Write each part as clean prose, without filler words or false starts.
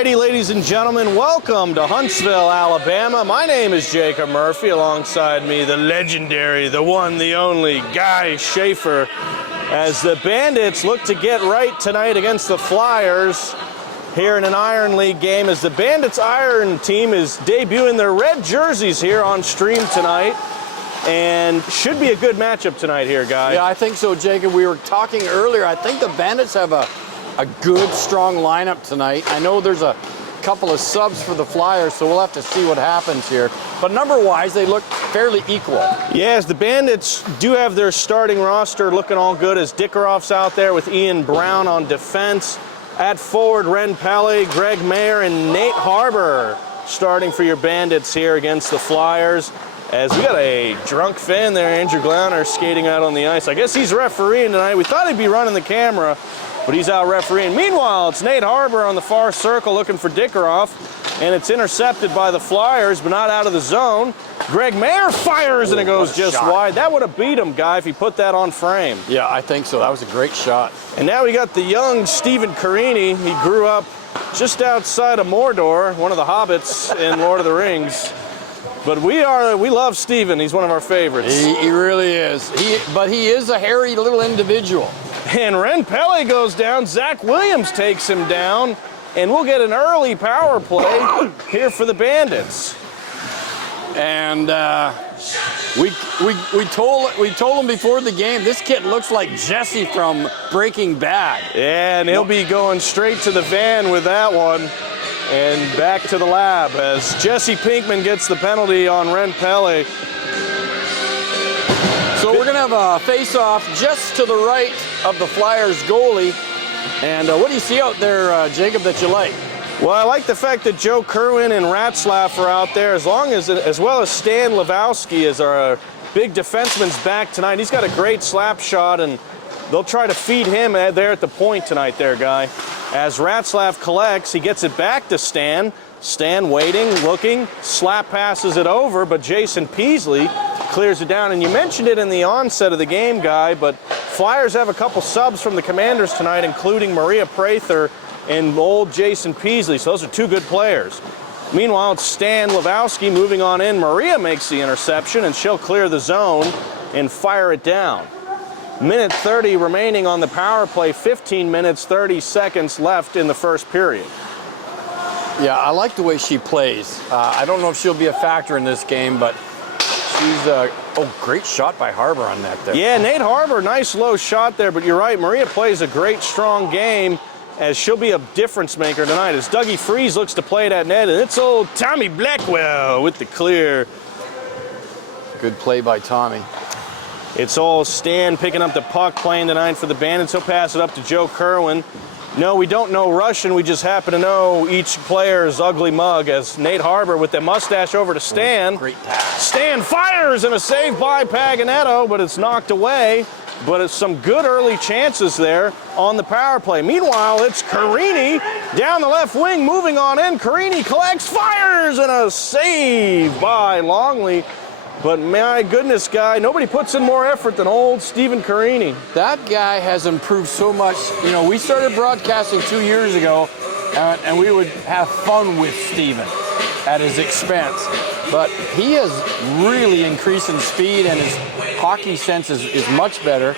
righty, ladies and gentlemen, welcome to Huntsville, Alabama. My name is Jacob Murphy. Alongside me, the legendary, the one, the only, Guy Schaefer, as the Bandits look to get right tonight against the Flyers here in an Iron League game, as the Bandits Iron team is debuting their red jerseys here on stream tonight. And should be a good matchup tonight here, Guy. Yeah, I think so, Jacob. We were talking earlier. I think the Bandits have a good, strong lineup tonight. I know there's a couple of subs for the Flyers, so we'll have to see what happens here. But number-wise, they look fairly equal. Yes, the Bandits do have their starting roster looking all good, as Dickeroff's out there with Ian Brown on defense. At forward, Ren Pelle, Greg Mayer, and Nate Harbor starting for your Bandits here against the Flyers. As we got a drunk fan there, Andrew Glauner, skating out on the ice. I guess he's refereeing tonight. We thought he'd be running the camera, but he's out refereeing. Meanwhile, it's Nate Harbor on the far circle looking for Dickeroff, and it's intercepted by the Flyers, but not out of the zone. Greg Mayer fires, and it goes just wide. That would have beat him, Guy, if he put that on frame. Yeah, I think so. That was a great shot. And now we got the young Stephen Carini. He grew up just outside of Mordor, one of the hobbits in Lord of the Rings. But we love Steven. He's one of our favorites. He really is. But he is a hairy little individual. And Ren Pelle goes down. Zach Williams takes him down. And we'll get an early power play here for the Bandits. And we told him before the game, this kid looks like Jesse from Breaking Bad. Yeah, and he'll be going straight to the van with that one. And back to the lab as Jesse Pinkman gets the penalty on Ren Pelle. So we're going to have a face-off just to the right of the Flyers goalie. And what do you see out there, Jacob, that you like? Well, I like the fact that Joe Kerwin and Ratzlaff are out there, as well as Stan Lewowski is our big defenseman's back tonight. He's got a great slap shot, and they'll try to feed him there at the point tonight there, Guy. As Ratzlaff collects, he gets it back to Stan. Stan waiting, looking, slap passes it over, but Jason Peasley clears it down. And you mentioned it in the onset of the game, Guy, but Flyers have a couple subs from the Commanders tonight, including Maria Prather and old Jason Peasley. So those are two good players. Meanwhile, it's Stan Lewowski moving on in. Maria makes the interception, and she'll clear the zone and fire it down. Minute 30 remaining on the power play, 15 minutes, 30 seconds left in the first period. Yeah, I like the way she plays. I don't know if she'll be a factor in this game, but she's great shot by Harbor on that there. Yeah, Nate Harbor, nice low shot there, but you're right, Maria plays a great, strong game, as she'll be a difference maker tonight, as Dougie Freeze looks to play that net, and it's old Tommy Blackwell with the clear. Good play by Tommy. It's all Stan picking up the puck, playing tonight for the Bandits. He'll pass it up to Joe Kerwin. No, we don't know Russian. We just happen to know each player's ugly mug, as Nate Harbor with the mustache over to Stan. Great pass. Stan fires, and a save by Paganetto, but it's knocked away. But it's some good early chances there on the power play. Meanwhile, it's Carini down the left wing, moving on in. Carini collects, fires, and a save by Longley. But my goodness, Guy, nobody puts in more effort than old Stephen Carini. That guy has improved so much. You know, we started broadcasting 2 years ago, and we would have fun with Stephen at his expense. But he has really increased in speed, and his hockey sense is much better.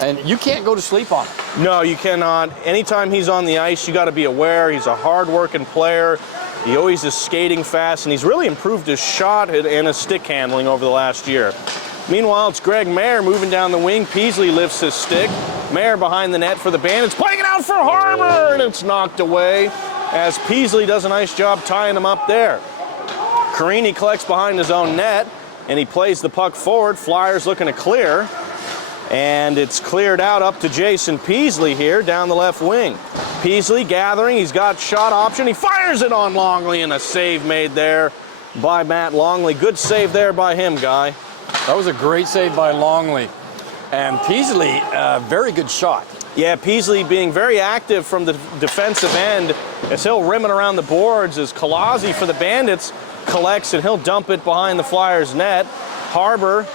And you can't go to sleep on him. No, you cannot. Anytime he's on the ice, you got to be aware. He's a hard-working player. He always is skating fast, and he's really improved his shot and his stick handling over the last year. Meanwhile, it's Greg Mayer moving down the wing. Peasley lifts his stick. Mayer behind the net for the Bandits, playing it out for Harbor, and it's knocked away as Peasley does a nice job tying him up there. Carini collects behind his own net, and he plays the puck forward. Flyers looking to clear, and it's cleared out up to Jason Peasley here down the left wing. Peasley gathering, he's got shot option, he fires it on Longley, and a save made there by Matt Longley. Good save there by him, Guy. That was a great save by Longley. And Peasley, very good shot. Yeah, Peasley being very active from the defensive end as he'll rim it around the boards, as Colazzi for the Bandits collects, and he'll dump it behind the Flyers net. Harbor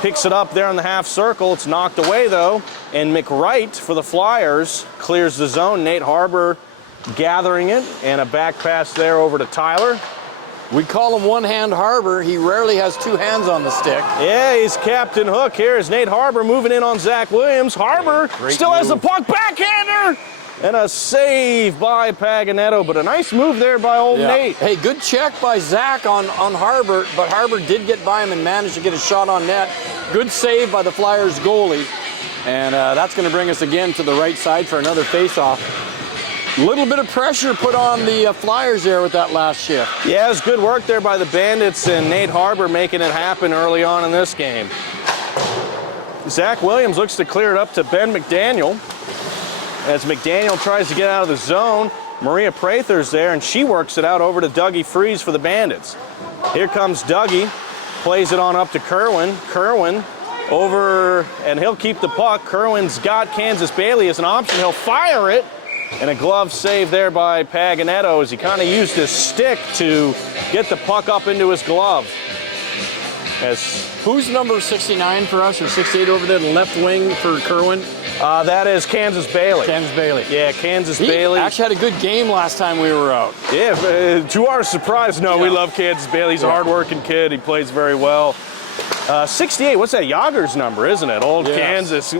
picks it up there in the half circle. It's knocked away, though, and McWright for the Flyers clears the zone. Nate Harbor gathering it, and a back pass there over to Tyler. We call him one-hand Harbor. He rarely has two hands on the stick. Yeah, he's Captain Hook here. Is Nate Harbor moving in on Zach Williams. Harbor still has the puck, backhander! And a save by Paganetto, but a nice move there by old Nate. Hey, good check by Zach on Harbor, but Harbor did get by him and managed to get a shot on net. Good save by the Flyers goalie. And that's going to bring us again to the right side for another face-off. A little bit of pressure put on the Flyers there with that last shift. Yeah, it was good work there by the Bandits and Nate Harbor making it happen early on in this game. Zach Williams looks to clear it up to Ben McDaniel. As McDaniel tries to get out of the zone, Maria Prather's there, and she works it out over to Dougie Freeze for the Bandits. Here comes Dougie, plays it on up to Kerwin. Kerwin over, and he'll keep the puck. Kerwin's got Kansas Bailey as an option. He'll fire it, and a glove save there by Paganetto as he kind of used his stick to get the puck up into his glove. Who's number 69 for us, or 68 over there, the left wing for Kerwin? That is Kansas Bailey. Kansas Bailey. Yeah, Kansas Bailey. He actually had a good game last time we were out. Yeah, to our surprise, we love Kansas Bailey. He's a hard-working kid. He plays very well. 68, what's that? Yager's number, isn't it? Old Kansas.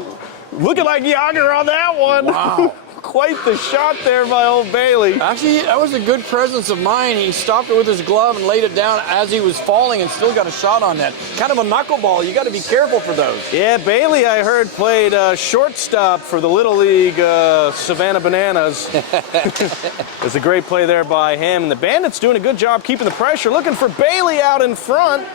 Looking like Yager on that one. Wow. Quite the shot there by old Bailey. Actually, that was a good presence of mind. He stopped it with his glove and laid it down as he was falling and still got a shot on that. Kind of a knuckleball. You got to be careful for those. Yeah, Bailey, I heard, played shortstop for the Little League Savannah Bananas. It's a great play there by him. And the Bandits doing a good job keeping the pressure, looking for Bailey out in front.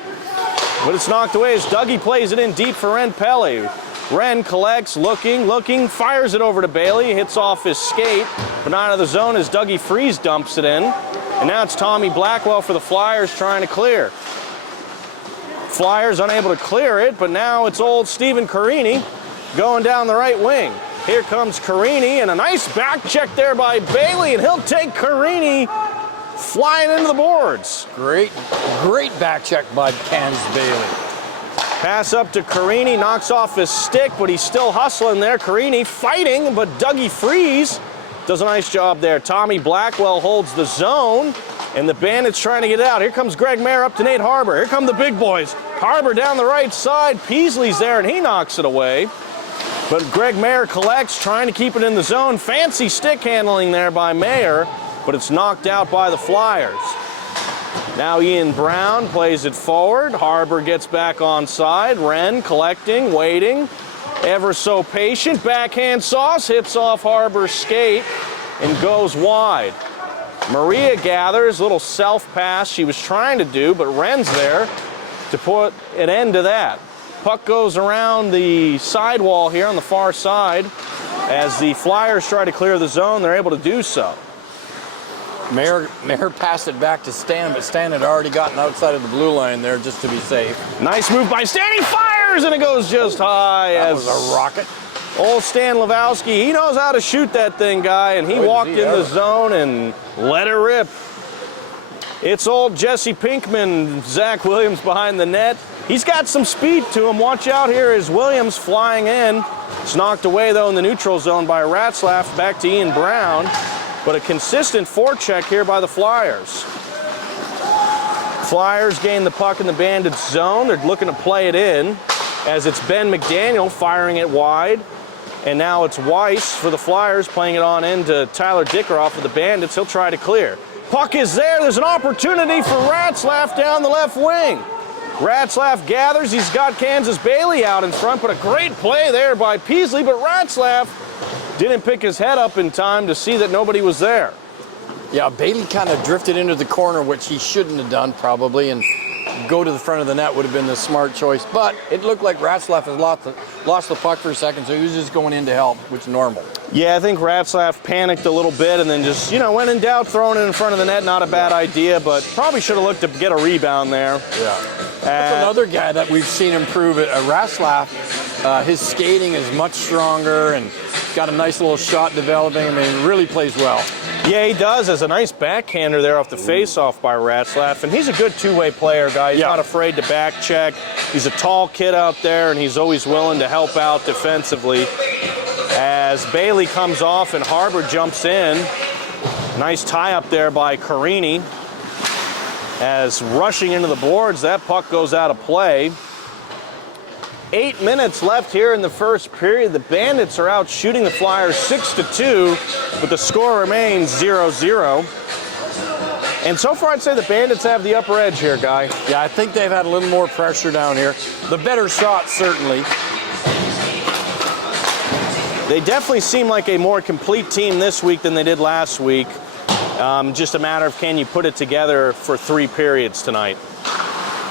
But it's knocked away as Dougie plays it in deep for Ren Pelly. Ren collects, looking, fires it over to Bailey, hits off his skate, but not out of the zone as Dougie Freeze dumps it in. And now it's Tommy Blackwell for the Flyers trying to clear. Flyers unable to clear it, but now it's old Stephen Carini going down the right wing. Here comes Carini, and a nice back check there by Bailey, and he'll take Carini flying into the boards. Great back check by Kansas Bailey. Pass up to Carini, knocks off his stick, but he's still hustling there. Carini fighting, but Dougie Freeze does a nice job there. Tommy Blackwell holds the zone, and the Bandits trying to get out. Here comes Greg Mayer up to Nate Harbor. Here come the big boys. Harbor down the right side. Peasley's there, and he knocks it away. But Greg Mayer collects, trying to keep it in the zone. Fancy stick handling there by Mayer, but it's knocked out by the Flyers. Now Ian Brown plays it forward. Harbor gets back on side. Wren collecting, waiting, ever so patient. Backhand sauce hits off Harbor's skate and goes wide. Maria gathers, little self pass she was trying to do, but Wren's there to put an end to that. Puck goes around the sidewall here on the far side. As the Flyers try to clear the zone, they're able to do so. Mayer passed it back to Stan, but Stan had already gotten outside of the blue line there just to be safe. Nice move by Stan. He fires, and it goes just high. That was a rocket. Old Stan Lewowski, he knows how to shoot that thing, guy, and he walked in the zone and let it rip. It's old Jesse Pinkman, Zach Williams behind the net. He's got some speed to him. Watch out here as Williams flying in. It's knocked away, though, in the neutral zone by Ratzlaff. Back to Ian Brown. But a consistent forecheck here by the Flyers. Flyers gain the puck in the Bandits zone. They're looking to play it in as it's Ben McDaniel firing it wide. And now it's Weiss for the Flyers playing it on into Tyler Dickeroff for the Bandits. He'll try to clear. Puck is there. There's an opportunity for Ratzlaff down the left wing. Ratzlaff gathers. He's got Kansas Bailey out in front, but a great play there by Peasley. But Ratzlaff didn't pick his head up in time to see that nobody was there. Yeah, Bailey kind of drifted into the corner, which he shouldn't have done probably, and go to the front of the net would have been the smart choice. But it looked like Ratzlaff has lost the puck for a second, so he was just going in to help, which is normal. Yeah, I think Ratzlaff panicked a little bit and then just, when in doubt, throwing it in front of the net, not a bad idea, but probably should have looked to get a rebound there. Yeah. That's another guy that we've seen improve it. Ratzlaff, his skating is much stronger and got a nice little shot developing. I mean, really plays well. Yeah, he does. Has a nice backhander there off the face-off by Ratzlaff, and he's a good two-way player, guy. He's not afraid to back check. He's a tall kid out there, and he's always willing to help out defensively. As Bailey comes off and Harbor jumps in, Nice tie up there by Carini. As rushing into the boards, that puck goes out of play. 8 minutes left here in the first period. The Bandits are out shooting the Flyers 6-2, but the score remains 0-0. And so far, I'd say the Bandits have the upper edge here, Guy. Yeah, I think they've had a little more pressure down here. The better shot, certainly. They definitely seem like a more complete team this week than they did last week. Just a matter of can you put it together for 3 periods tonight.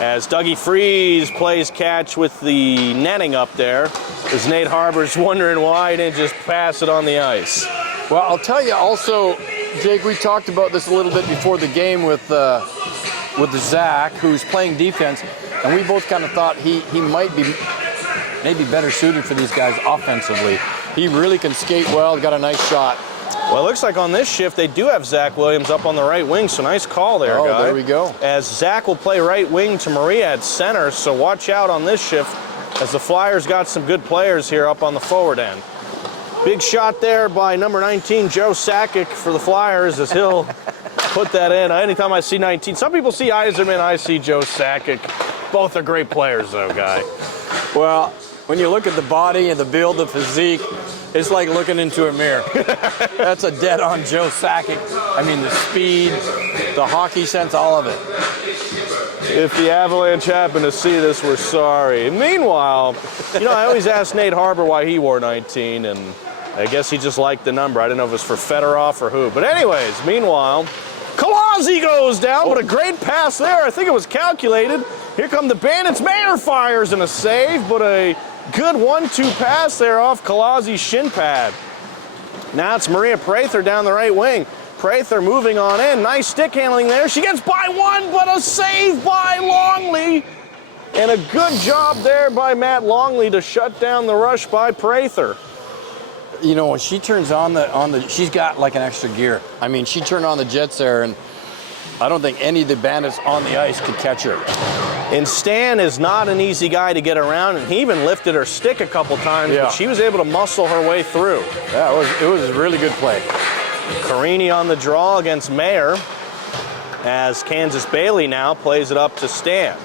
As Dougie Freeze plays catch with the netting up there, as Nate Harbor's wondering why he didn't just pass it on the ice. Well, I'll tell you also, Jake, we talked about this a little bit before the game with Zach, who's playing defense, and we both kind of thought he might be maybe better suited for these guys offensively. He really can skate well, got a nice shot. Well, it looks like on this shift they do have Zach Williams up on the right wing, so nice call there, Guy. Oh, there we go. As Zach will play right wing to Maria at center, so watch out on this shift as the Flyers got some good players here up on the forward end. Big shot there by number 19, Joe Sakic for the Flyers as he'll put that in. Anytime I see 19, some people see Yzerman, I see Joe Sakic. Both are great players though, Guy. Well, when you look at the body and the build, the physique, it's like looking into a mirror. That's a dead-on Joe Sakic. I mean, the speed, the hockey sense, all of it. If the Avalanche happened to see this, we're sorry. Meanwhile, I always ask Nate Harbor why he wore 19, and I guess he just liked the number. I didn't know if it was for Fedorov or who. But anyways, meanwhile, Kolozzi goes down, but a great pass there. I think it was calculated. Here come the Bandits. Mayer fires in a save, but a good 1-2 pass there off Kolozzi's shin pad. Now it's Maria Prather down the right wing. Prather moving on in. Nice stick handling there. She gets by one, but a save by Longley. And a good job there by Matt Longley to shut down the rush by Prather. When she turns on the, she's got like an extra gear. I mean, she turned on the jets there, and I don't think any of the Bandits on the ice could catch her. And Stan is not an easy guy to get around, and he even lifted her stick a couple times, but she was able to muscle her way through. Yeah, it was a really good play. Carini on the draw against Mayer, as Kansas Bailey now plays it up to Stan.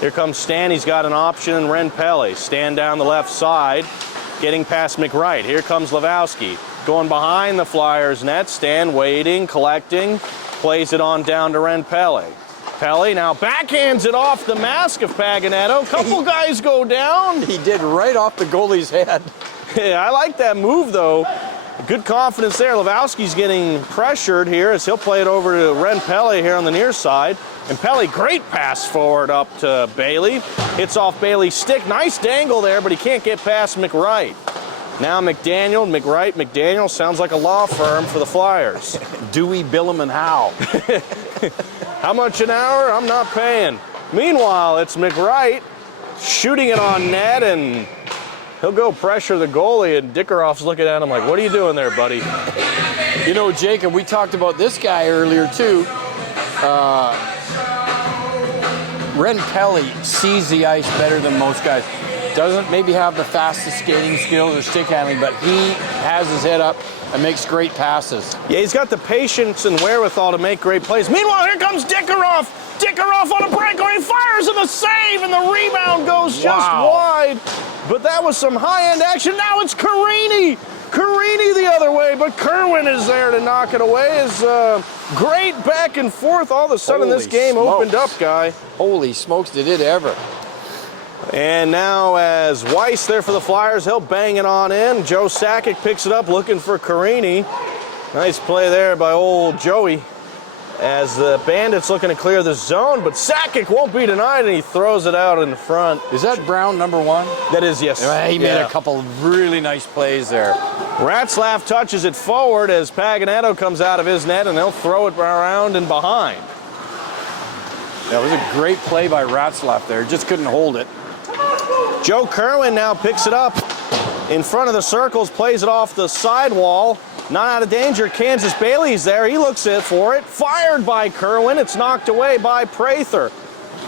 Here comes Stan, he's got an option in Ren Pelle. Stan down the left side, getting past McWright. Here comes Lewowski, going behind the Flyers net. Stan waiting, collecting, plays it on down to Ren Pelle. Pelle now backhands it off the mask of Paganetto. Couple guys go down. He did right off the goalie's head. Yeah, I like that move, though. Good confidence there. Lewowski's getting pressured here as he'll play it over to Ren Pelle here on the near side. And Pelle, great pass forward up to Bailey. Hits off Bailey's stick. Nice dangle there, but he can't get past McWright. Now McDaniel, McWright, McDaniel sounds like a law firm for the Flyers. Dewey, Billum, and Howe. How much an hour? I'm not paying. Meanwhile, it's McWright shooting it on net, and he'll go pressure the goalie, and Dickeroff's looking at him like, what are you doing there, buddy? Jacob, we talked about this guy earlier, too. Ren Pelle sees the ice better than most guys. Doesn't maybe have the fastest skating skills or stick handling, but he has his head up and makes great passes. Yeah, he's got the patience and wherewithal to make great plays. Meanwhile, here comes Dickeroff. Dickeroff on a breakaway, fires in the save, and the rebound goes just wide. But that was some high-end action. Now it's Carini. Carini the other way, but Kerwin is there to knock it away. Is great back and forth. All of a sudden, this game opened up, Guy. Holy smokes, did it ever. And now as Weiss there for the Flyers, he'll bang it on in. Joe Sakic picks it up looking for Carini. Nice play there by old Joey as the Bandits looking to clear the zone, but Sakic won't be denied, and he throws it out in front. Is that Brown, number 1? That is, yes. He made a couple really nice plays there. Ratzlaff touches it forward as Paganetto comes out of his net, and they'll throw it around and behind. That was a great play by Ratzlaff there. Just couldn't hold it. Joe Kerwin now picks it up in front of the circles, plays it off the sidewall. Not out of danger. Kansas Bailey's there. He looks for it. Fired by Kerwin. It's knocked away by Prather.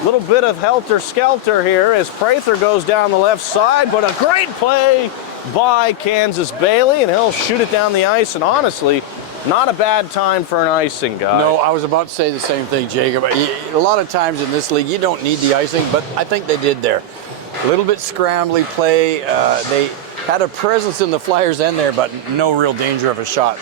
A little bit of helter-skelter here as Prather goes down the left side, but a great play by Kansas Bailey, and he'll shoot it down the ice. And honestly, Not a bad time for an icing, guy. No, I was about to say the same thing, Jacob. A lot of times in this league, you don't need the icing, but I think they did there. A little bit scrambly play. They had a presence in the Flyers' end there, but no real danger of a shot.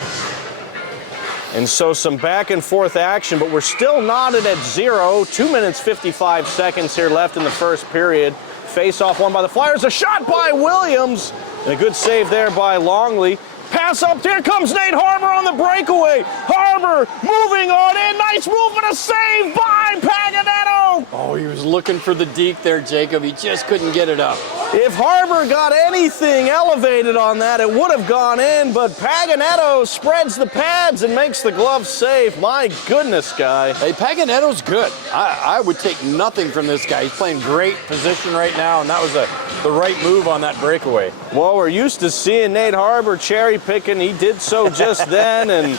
And so some back and forth action, but we're still knotted at 0. 2 minutes, 55 seconds here left in the first period. Face-off won by the Flyers. A shot by Williams. And a good save there by Longley. Pass up, here comes Nate Harbour on the breakaway. Harbour moving on in. Nice move, but a save by Paganetto. Oh, he was looking for the deke there, Jacob. He just couldn't get it up. If Harbour got anything elevated on that, it would have gone in, but Paganetto spreads the pads and makes the glove save. My goodness, guy. Hey, Paganetto's good. I would take nothing from this guy. He's playing great position right now, and that was the right move on that breakaway. Well, we're used to seeing Nate Harbour cherry picking. He did so just then, and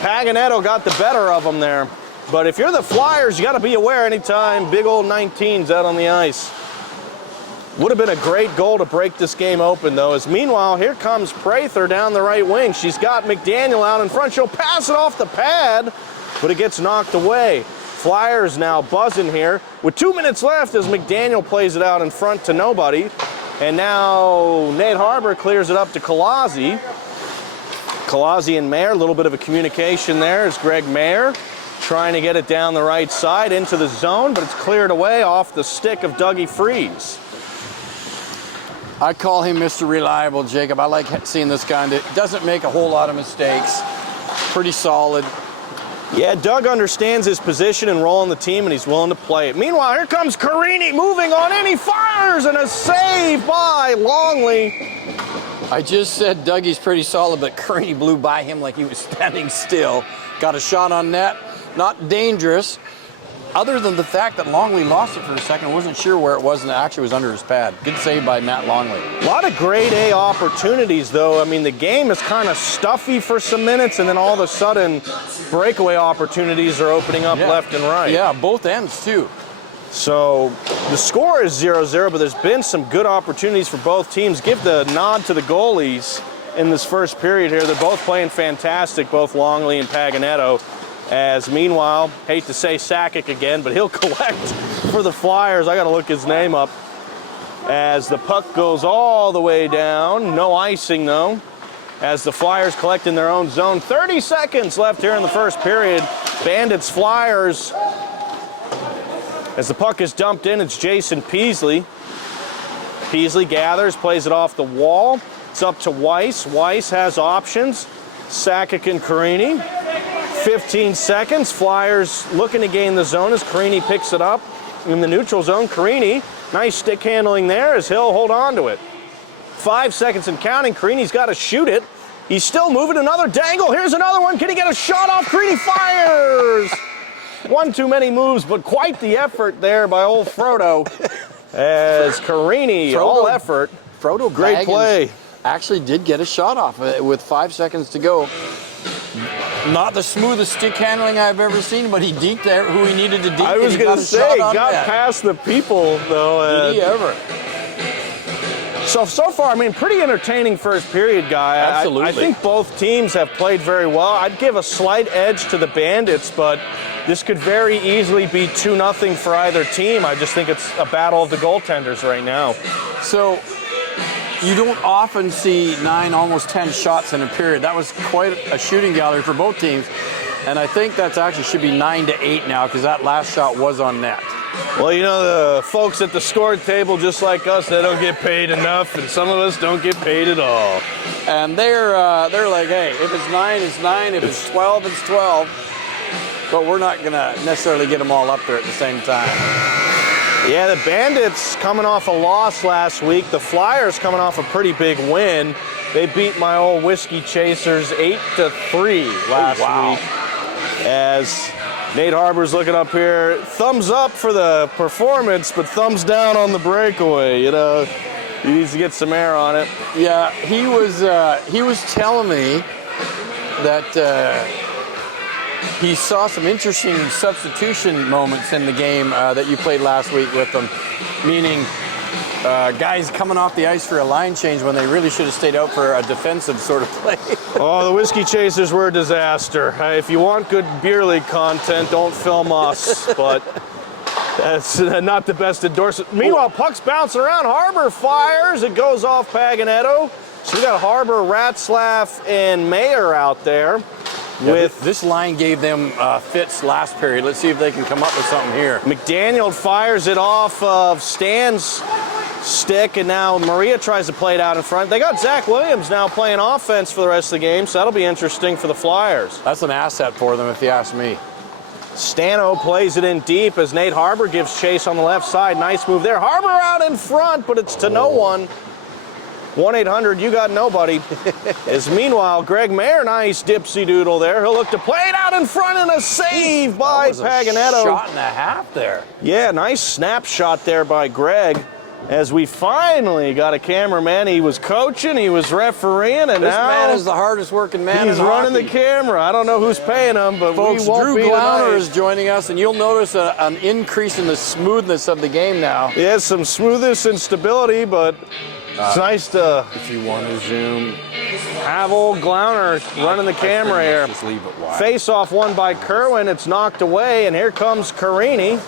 Paganetto got the better of him there. But if you're the Flyers, you got to be aware anytime big old 19's out on the ice. Would have been a great goal to break this game open, though, as meanwhile, here comes Prather down the right wing. She's got McDaniel out in front. She'll pass it off the pad, but it gets knocked away. Flyers now buzzing here with 2 minutes left as McDaniel plays it out in front to nobody. And now Nate Harbour clears it up to Colazzi. Colazzi and Mayer, a little bit of a communication there as Greg Mayer trying to get it down the right side into the zone, but it's cleared away off the stick of Dougie Freeze. I call him Mr. Reliable, Jacob. I like seeing this guy. He doesn't make a whole lot of mistakes. Pretty solid. Yeah, Doug understands his position and role in the team, and he's willing to play it. Meanwhile, here comes Carini moving on in. He fires, and a save by Longley. I just said Dougie's pretty solid, but Carini blew by him like he was standing still. Got a shot on net. Not dangerous. Other than the fact that Longley lost it for a second, wasn't sure where it was, and it actually was under his pad. Good save by Matt Longley. A lot of grade A opportunities, though. I mean, the game is kind of stuffy for some minutes, and then all of a sudden, breakaway opportunities are opening up left and right. Yeah, both ends, too. So the score is 0-0, but there's been some good opportunities for both teams. Give the nod to the goalies in this first period here. They're both playing fantastic, both Longley and Paganetto. As meanwhile, hate to say Sakic again, but he'll collect for the Flyers. I got to look his name up. As the puck goes all the way down. No icing, though. As the Flyers collect in their own zone. 30 seconds left here in the first period. Bandits, Flyers. As the puck is dumped in, it's Jason Peasley. Peasley gathers, plays it off the wall. It's up to Weiss. Weiss has options. Sakic and Carini. 15 seconds. Flyers looking to gain the zone as Carini picks it up in the neutral zone. Carini, nice stick handling there as he'll hold on to it. 5 seconds and counting. Carini's got to shoot it. He's still moving. Another dangle. Here's another one. Can he get a shot off? Carini fires. One too many moves, but quite the effort there by old Frodo. As Carini, all effort. Frodo great play. Actually did get a shot off with 5 seconds to go. Not the smoothest stick handling I've ever seen, but he deked who he needed to deke. I was going to say, got past the people, though. Did he ever? So far, I mean, pretty entertaining first period, guy. Absolutely. I think both teams have played very well. I'd give a slight edge to the Bandits, but this could very easily be 2-0 for either team. I just think it's a battle of the goaltenders right now. So you don't often see 9, almost 10 shots in a period. That was quite a shooting gallery for both teams. And I think that's actually should be 9-8 now because that last shot was on net. Well, you know, the folks at the score table, just like us, they don't get paid enough, and some of us don't get paid at all. And they're like, hey, if it's 9, it's 9. If it's 12, it's 12. But we're not going to necessarily get them all up there at the same time. Yeah, the Bandits coming off a loss last week. The Flyers coming off a pretty big win. They beat my old Whiskey Chasers 8-3 last week. As Nate Harbour's looking up here. Thumbs up for the performance, but thumbs down on the breakaway. You know, he needs to get some air on it. Yeah, he was telling me that he saw some interesting substitution moments in the game that you played last week with them, meaning guys coming off the ice for a line change when they really should have stayed out for a defensive sort of play. Oh, the Whiskey Chasers were a disaster. If you want good beer league content, don't film us, but that's not the best endorsement. Meanwhile, puck's bouncing around. Harbor fires. It goes off Paganetto. So we got Harbor, Ratzlaff, and Mayer out there. Yeah, this line gave them fits last period. Let's see if they can come up with something here. McDaniel fires it off of Stan's stick, and now Maria tries to play it out in front. They got Zach Williams now playing offense for the rest of the game, so that'll be interesting for the Flyers. That's an asset for them, if you ask me. Stano plays it in deep as Nate Harbor gives chase on the left side. Nice move there. Harbor out in front, but it's to no one. 1-800, you got nobody. As meanwhile, Greg Mayer, nice dipsy doodle there. He'll look to play it out in front and a save by Paganetto. Shot and a half there. Yeah, nice snapshot there by Greg. As we finally got a cameraman. He was coaching, he was refereeing, and this now man is the hardest working man he's in running hockey. the camera. I don't know who's paying him, but folks, we won't Drew be Glauner tonight. is joining us, and you'll notice an increase in the smoothness of the game now. Yeah, some smoothness and stability, but it's nice to If you want to zoom, have old Glauner running the camera here. just leave it wide. Face-off won by Kerwin. It's knocked away, and here comes Carini.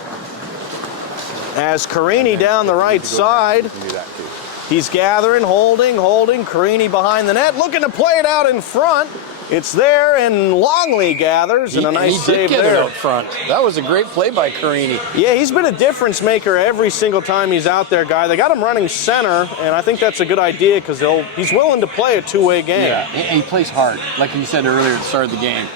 As Carini down the right side. Do that too. He's gathering, holding. Carini behind the net, looking to play it out in front. It's there, and Longley gathers, and a nice he save did get there. it out front. That was a great play by Carini. Yeah, he's been a difference maker every single time he's out there, guy. They got him running center, and I think that's a good idea because he's willing to play a two-way game. Yeah, he plays hard, like you said earlier at the start of the game.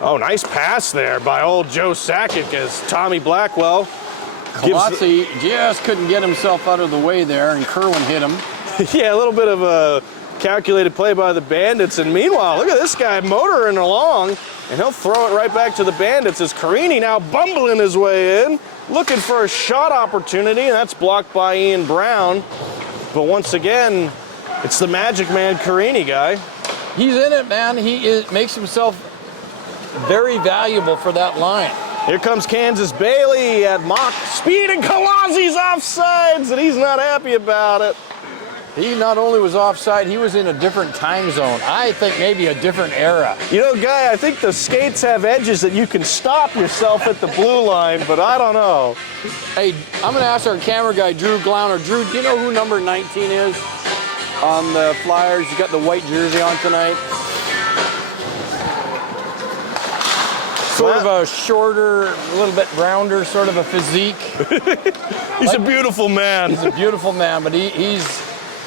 Oh, nice pass there by old Joe Sakic as Tommy Blackwell. Colazzi just couldn't get himself out of the way there, and Kerwin hit him. Yeah, a little bit of a calculated play by the Bandits, and meanwhile, look at this guy motoring along, and he'll throw it right back to the Bandits as Carini now bumbling his way in, looking for a shot opportunity, and that's blocked by Ian Brown. But once again, it's the Magic Man Carini guy. He's in it, man. He makes himself very valuable for that line. Here comes Kansas Bailey at mock speed, and Colazzi's offsides, and he's not happy about it. He not only was offside, he was in a different time zone. I think maybe a different era. You know, Guy, I think the skates have edges that you can stop yourself at the blue line, but I don't know. Hey, I'm going to ask our camera guy, Drew Glauner. Drew, do you know who number 19 is on the Flyers? You got the white jersey on tonight. Sort of a shorter, a little bit rounder sort of a physique. He's a beautiful man. He's a beautiful man, but he's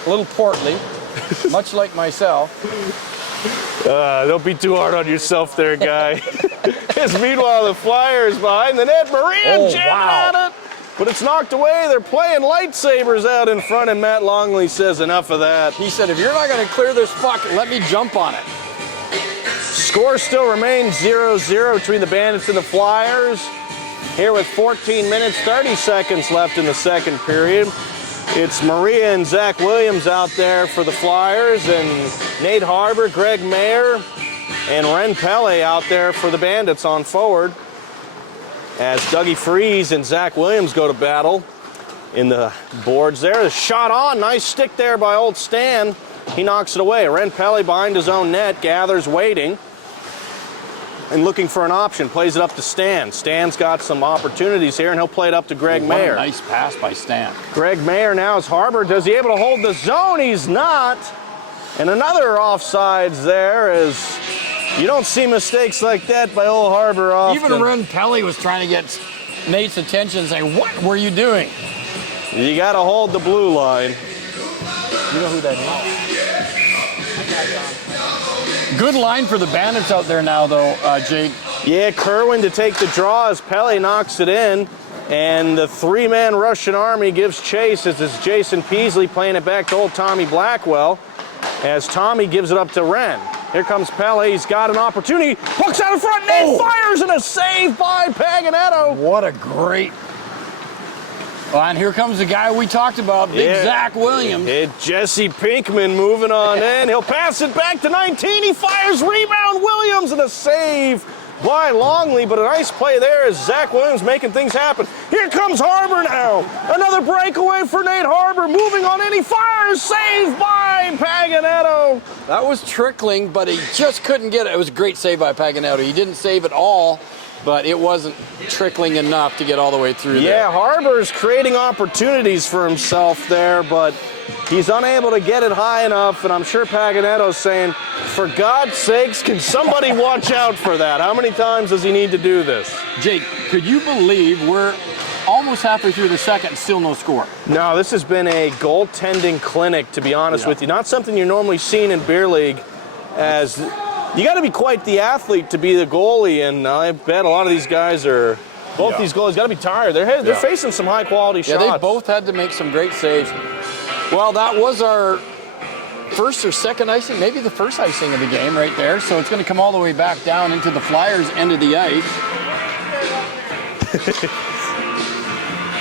a little portly, much like myself. Don't be too hard on yourself there, Guy. As meanwhile, the Flyers behind the net. Maria jamming at it, but it's knocked away. They're playing lightsabers out in front, and Matt Longley says enough of that. He said, if you're not going to clear this puck, let me jump on it. Score still remains 0-0 between the Bandits and the Flyers. Here with 14 minutes, 30 seconds left in the second period. It's Maria and Zach Williams out there for the Flyers, and Nate Harbor, Greg Mayer, and Ren Pelle out there for the Bandits on forward. As Dougie Freeze and Zach Williams go to battle in the boards there. The shot on, nice stick there by old Stan. He knocks it away. Ren Pelle behind his own net, gathers, waiting, and looking for an option. Plays it up to Stan. Stan's got some opportunities here, and he'll play it up to Greg Mayer. Nice pass by Stan. Greg Mayer now is Harbor. Does he able to hold the zone? He's not. And another offsides there as you don't see mistakes like that by old Harbor often. Even Ren Pelle was trying to get Nate's attention and say, what were you doing? You got to hold the blue line. You know who that is? Good line for the Bandits out there now, though, Jake. Yeah, Kerwin to take the draw as Pelle knocks it in. And the three-man Russian army gives chase as it's Jason Peasley playing it back to old Tommy Blackwell as Tommy gives it up to Ren. Here comes Pelle. He's got an opportunity. Puck's out in front. Nate fires and a save by Paganetto. What a great... Well, and here comes the guy we talked about, Big Zach Williams. Jesse Pinkman moving on in. He'll pass it back to 19. He fires, rebound, Williams, and a save by Longley, but a nice play there as Zach Williams making things happen. Here comes Harbor now. Another breakaway for Nate Harbor. Moving on in, he fires. Saved by Paganetto. That was trickling, but he just couldn't get it. It was a great save by Paganetto. He didn't save it all, but it wasn't trickling enough to get all the way through there. Yeah, Harbor's creating opportunities for himself there, but he's unable to get it high enough, and I'm sure Paganetto's saying, for God's sakes, can somebody watch out for that? How many times does he need to do this? Jake, could you believe we're almost halfway through the second, still no score? No, this has been a goaltending clinic, to be honest with you. Not something you're normally seeing in beer league, as you got to be quite the athlete to be the goalie, and I bet a lot of these guys are, both these goalies got to be tired. They're facing some high-quality shots. Yeah, they both had to make some great saves. Well, that was our first or second icing, maybe the first icing of the game right there. So it's going to come all the way back down into the Flyers' end of the ice.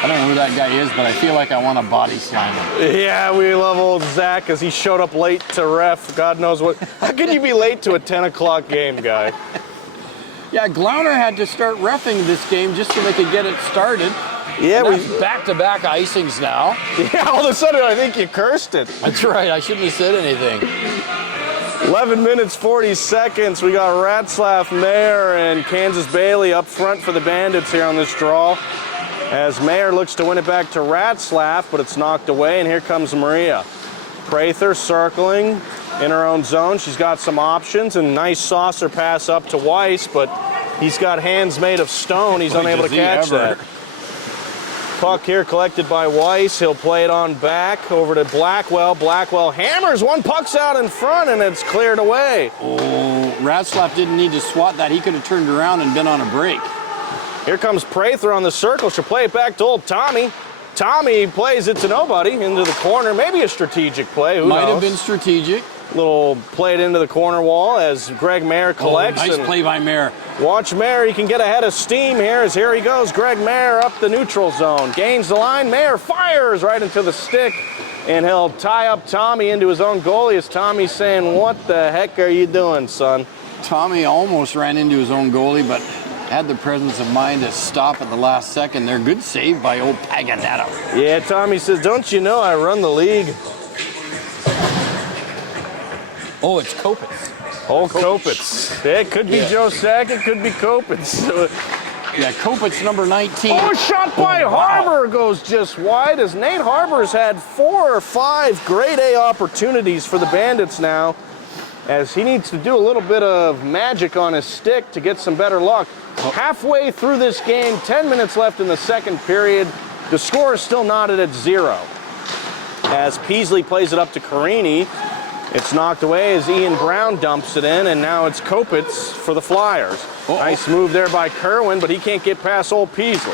I don't know who that guy is, but I feel like I want to body slam him. Yeah, we love old Zach as he showed up late to ref. God knows what. How can you be late to a 10 o'clock game, guy? Yeah, Glauner had to start reffing this game just so they could get it started. Yeah, we back-to-back icings now. Yeah, all of a sudden I think you cursed it. That's right. I shouldn't have said anything. 11 minutes, 40 seconds. We got Ratzlaff, Mayer, and Kansas Bailey up front for the Bandits here on this draw. As Mayer looks to win it back to Ratzlaff, but it's knocked away, and here comes Maria. Prather circling in her own zone. She's got some options, and nice saucer pass up to Weiss, but he's got hands made of stone. He's unable to catch that. Puck here collected by Weiss. He'll play it on back over to Blackwell. Blackwell hammers one, puck's out in front, and it's cleared away. Oh, Ratzlaff didn't need to swat that. He could have turned around and been on a break. Here comes Prather on the circle. She'll play it back to old Tommy. Tommy plays it to nobody into the corner. Maybe a strategic play. Who Might knows? have been strategic. Little play it into the corner wall as Greg Mayer collects. Nice play by Mayer. Watch Mayer. He can get ahead of steam here as here he goes. Greg Mayer up the neutral zone. Gains the line. Mayer fires right into the stick. And he'll tie up Tommy into his own goalie as Tommy's saying, what the heck are you doing, son? Tommy almost ran into his own goalie, but had the presence of mind to stop at the last second there. Good save by old Paganetto. Yeah, Tommy says, don't you know I run the league? Oh, it's Kopitz. Oh, Kopitz. Yeah, it could be Joe Sack, it could be Kopitz. Yeah, Kopitz, number 19. Oh, shot by Harbor goes just wide as Nate Harbor's had 4 or 5 grade A opportunities for the Bandits now, as he needs to do a little bit of magic on his stick to get some better luck. Halfway through this game, 10 minutes left in the second period. The score is still knotted at 0. As Peasley plays it up to Carini, it's knocked away as Ian Brown dumps it in, and now it's Kopitz for the Flyers. Nice move there by Kerwin, but he can't get past old Peasley.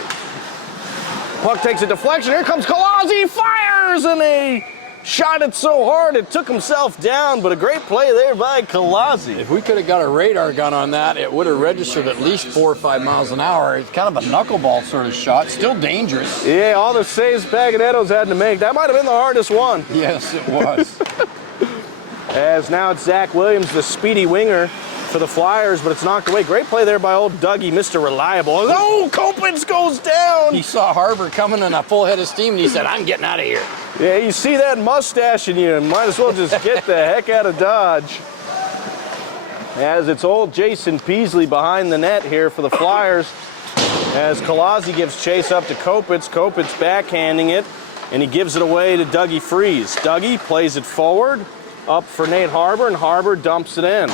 Puck takes a deflection. Here comes Kolazzi, fires, and he shot it so hard it took himself down, but a great play there by Kolazzi. If we could have got a radar gun on that, it would have registered at least 4 or 5 miles an hour. It's kind of a knuckleball sort of shot, still dangerous. Yeah, all the saves Paganetto's had to make. That might have been the hardest one. Yes, it was. As now it's Zach Williams, the speedy winger for the Flyers, but it's knocked away. Great play there by old Dougie, Mr. Reliable. Oh, Kopitz goes down. He saw Harbor coming in a full head of steam, and he said, I'm getting out of here. Yeah, you see that mustache and you might as well just get the heck out of Dodge. As it's old Jason Peasley behind the net here for the Flyers. As Kolazzi gives chase up to Kopitz. Kopitz backhanding it, and he gives it away to Dougie Freeze. Dougie plays it forward, up for Nate Harbor, and Harbor dumps it in.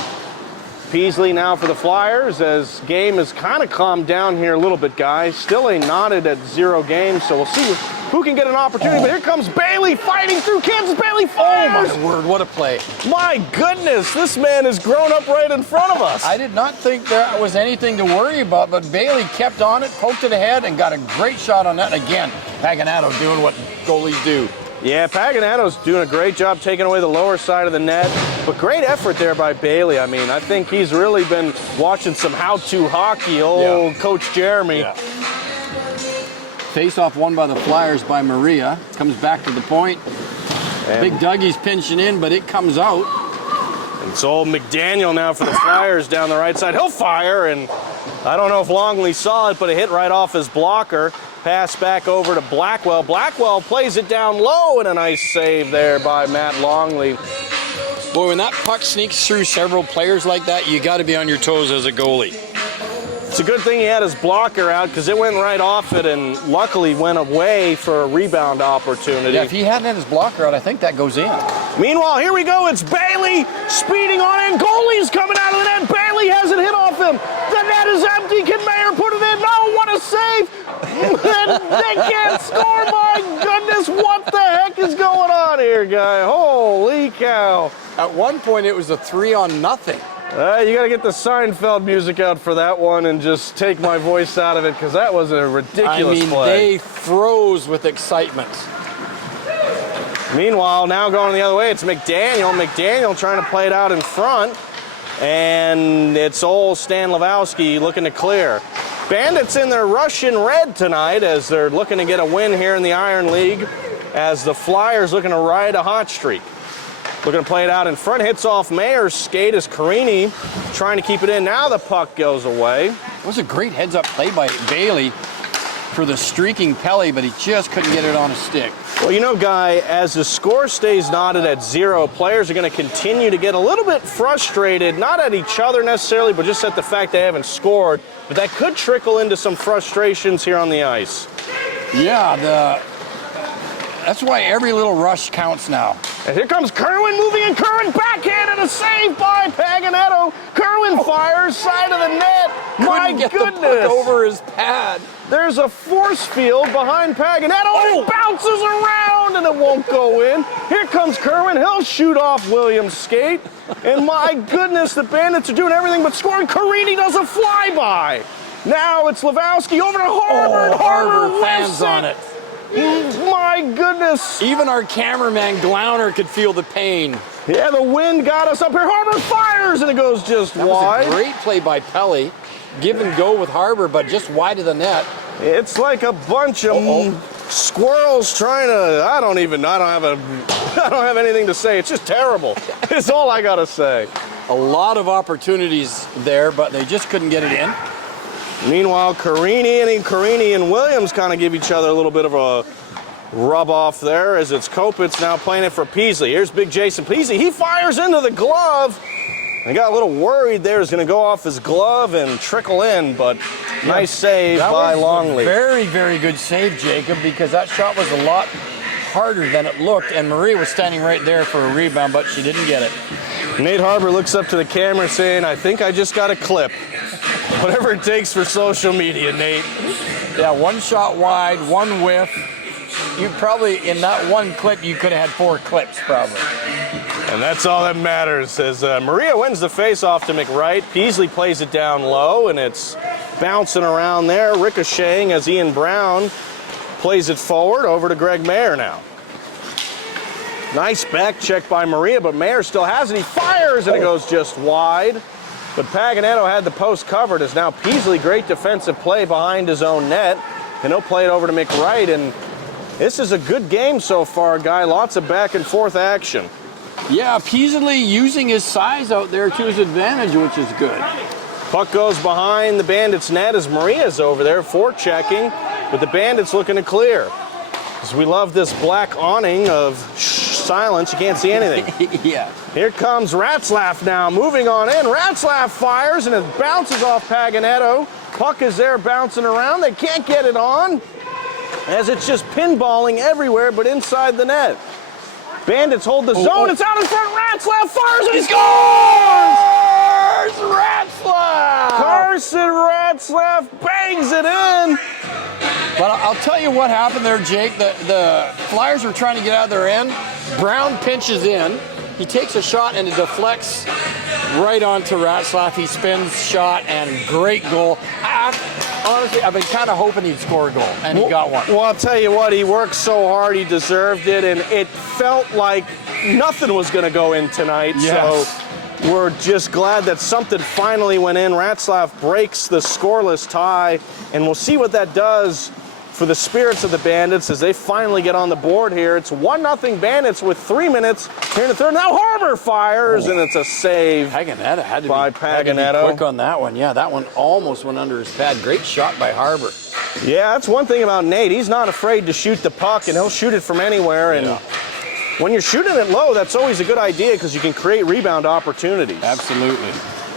Peasley now for the Flyers as game has kind of calmed down here a little bit, guys. Still ain't knotted at 0 games, so we'll see who can get an opportunity. But here comes Bailey fighting through. Kansas Bailey fires! Oh, my word, what a play. My goodness, this man has grown up right in front of us. I did not think there was anything to worry about, but Bailey kept on it, poked it ahead, and got a great shot on that. And again, Paganetto doing what goalies do. Yeah, Paganetto's doing a great job taking away the lower side of the net, but great effort there by Bailey. I mean, I think he's really been watching some how-to hockey, old Coach Jeremy. Yeah. Face-off won by the Flyers by Maria. Comes back to the point. And Big Dougie's pinching in, but it comes out. It's old McDaniel now for the Flyers down the right side. He'll fire, and I don't know if Longley saw it, but it hit right off his blocker. Pass back over to Blackwell. Blackwell plays it down low, and a nice save there by Matt Longley. Boy, when that puck sneaks through several players like that, you got to be on your toes as a goalie. It's a good thing he had his blocker out because it went right off it and luckily went away for a rebound opportunity. Yeah, if he hadn't had his blocker out, I think that goes in. Meanwhile, here we go. It's Bailey speeding on in. Goalie's coming out of the net. Bailey has it hit off him. The net is empty. Can Mayer put it in? No, what a save. And they can't score. My goodness, what the heck is going on here, guy? Holy cow. At one point, it was a 3-0. You got to get the Seinfeld music out for that one and just take my voice out of it because that was a ridiculous play. They froze with excitement. Meanwhile, now going the other way, it's McDaniel. McDaniel trying to play it out in front, and it's old Stan Lewowski looking to clear. Bandits in their Russian red tonight as they're looking to get a win here in the Iron League as the Flyers looking to ride a hot streak. Looking to play it out in front, hits off Mayer's skate as Carini trying to keep it in. Now the puck goes away. It was a great heads-up play by Bailey for the streaking Pelly, but he just couldn't get it on a stick. Well, you know, Guy, as the score stays knotted at 0, players are going to continue to get a little bit frustrated, not at each other necessarily, but just at the fact they haven't scored. But that could trickle into some frustrations here on the ice. Yeah, that's why every little rush counts now. And here comes Kerwin moving in. Kerwin backhand and a save by Paganetto. Kerwin fires side of the net. My Couldn't get goodness. the puck over his pad. There's a force field behind Paganetto. It bounces around and it won't go in. Here comes Kerwin. He'll shoot off Williams' skate. And my goodness, the Bandits are doing everything but scoring. Carini does a flyby. Now it's Lewowski over to Harbor. Harbor fans on it. My goodness. Even our cameraman Glauner could feel the pain. Yeah, the wind got us up here. Harbor fires and it goes just wide. That was a great play by Pelly. Give and go with Harbor, but just wide of the net. It's like a bunch of squirrels trying to, I don't have anything to say. It's just terrible. It's all I got to say. A lot of opportunities there, but they just couldn't get it in. Meanwhile, Carini and Williams kind of give each other a little bit of a rub off there as it's Kopitz now playing it for Peasley. Here's big Jason Peasley. He fires into the glove. I got a little worried there. It's going to go off his glove and trickle in, but nice save by Longley. Very, very good save, Jacob, because that shot was a lot harder than it looked, and Maria was standing right there for a rebound, but she didn't get it. Nate Harbor looks up to the camera saying, I think I just got a clip. Whatever it takes for social media, Nate. Yeah, one shot wide, one whiff. You probably, in that one clip, you could have had 4 clips, probably. And that's all that matters as Maria wins the face-off to McWright. Peasley plays it down low, and it's bouncing around there, ricocheting as Ian Brown plays it forward over to Greg Mayer now. Nice back check by Maria, but Mayer still has it. He fires, and it goes just wide. But Paganetto had the post covered as now Peasley, great defensive play behind his own net. And he'll play it over to McWright. And this is a good game so far, Guy. Lots of back and forth action. Yeah, Peasley using his size out there to his advantage, which is good. Puck goes behind the Bandits' net as Maria's over there forechecking, but the Bandits looking to clear. As we love this black awning of silence, you can't see anything. Yeah. Here comes Ratzlaff now, moving on in. Ratzlaff fires and it bounces off Paganetto. Puck is there bouncing around. They can't get it on as it's just pinballing everywhere but inside the net. Bandits hold the zone. It's out in front. Ratzlaff fires and he scores! Ratzlaff! Carson Ratzlaff bangs it in. But I'll tell you what happened there, Jake. The Flyers were trying to get out of their end. Brown pinches in. He takes a shot and it deflects right onto Ratzlaff. He spins, shot, and great goal. Honestly, I've been kind of hoping he'd score a goal, and he got one. Well, I'll tell you what, he worked so hard, he deserved it, and it felt like nothing was going to go in tonight. Yes. So we're just glad that something finally went in. Ratzlaff breaks the scoreless tie, and we'll see what that does for the spirits of the Bandits as they finally get on the board here. It's 1-0 Bandits with 3 minutes here in the third. Now Harbor fires, and it's a save Paganetta had to by be quick on that one. Yeah, that one almost went under his pad. Great shot by Harbor. Yeah, that's one thing about Nate. He's not afraid to shoot the puck, and he'll shoot it from anywhere. And when you're shooting it low, that's always a good idea because you can create rebound opportunities. Absolutely.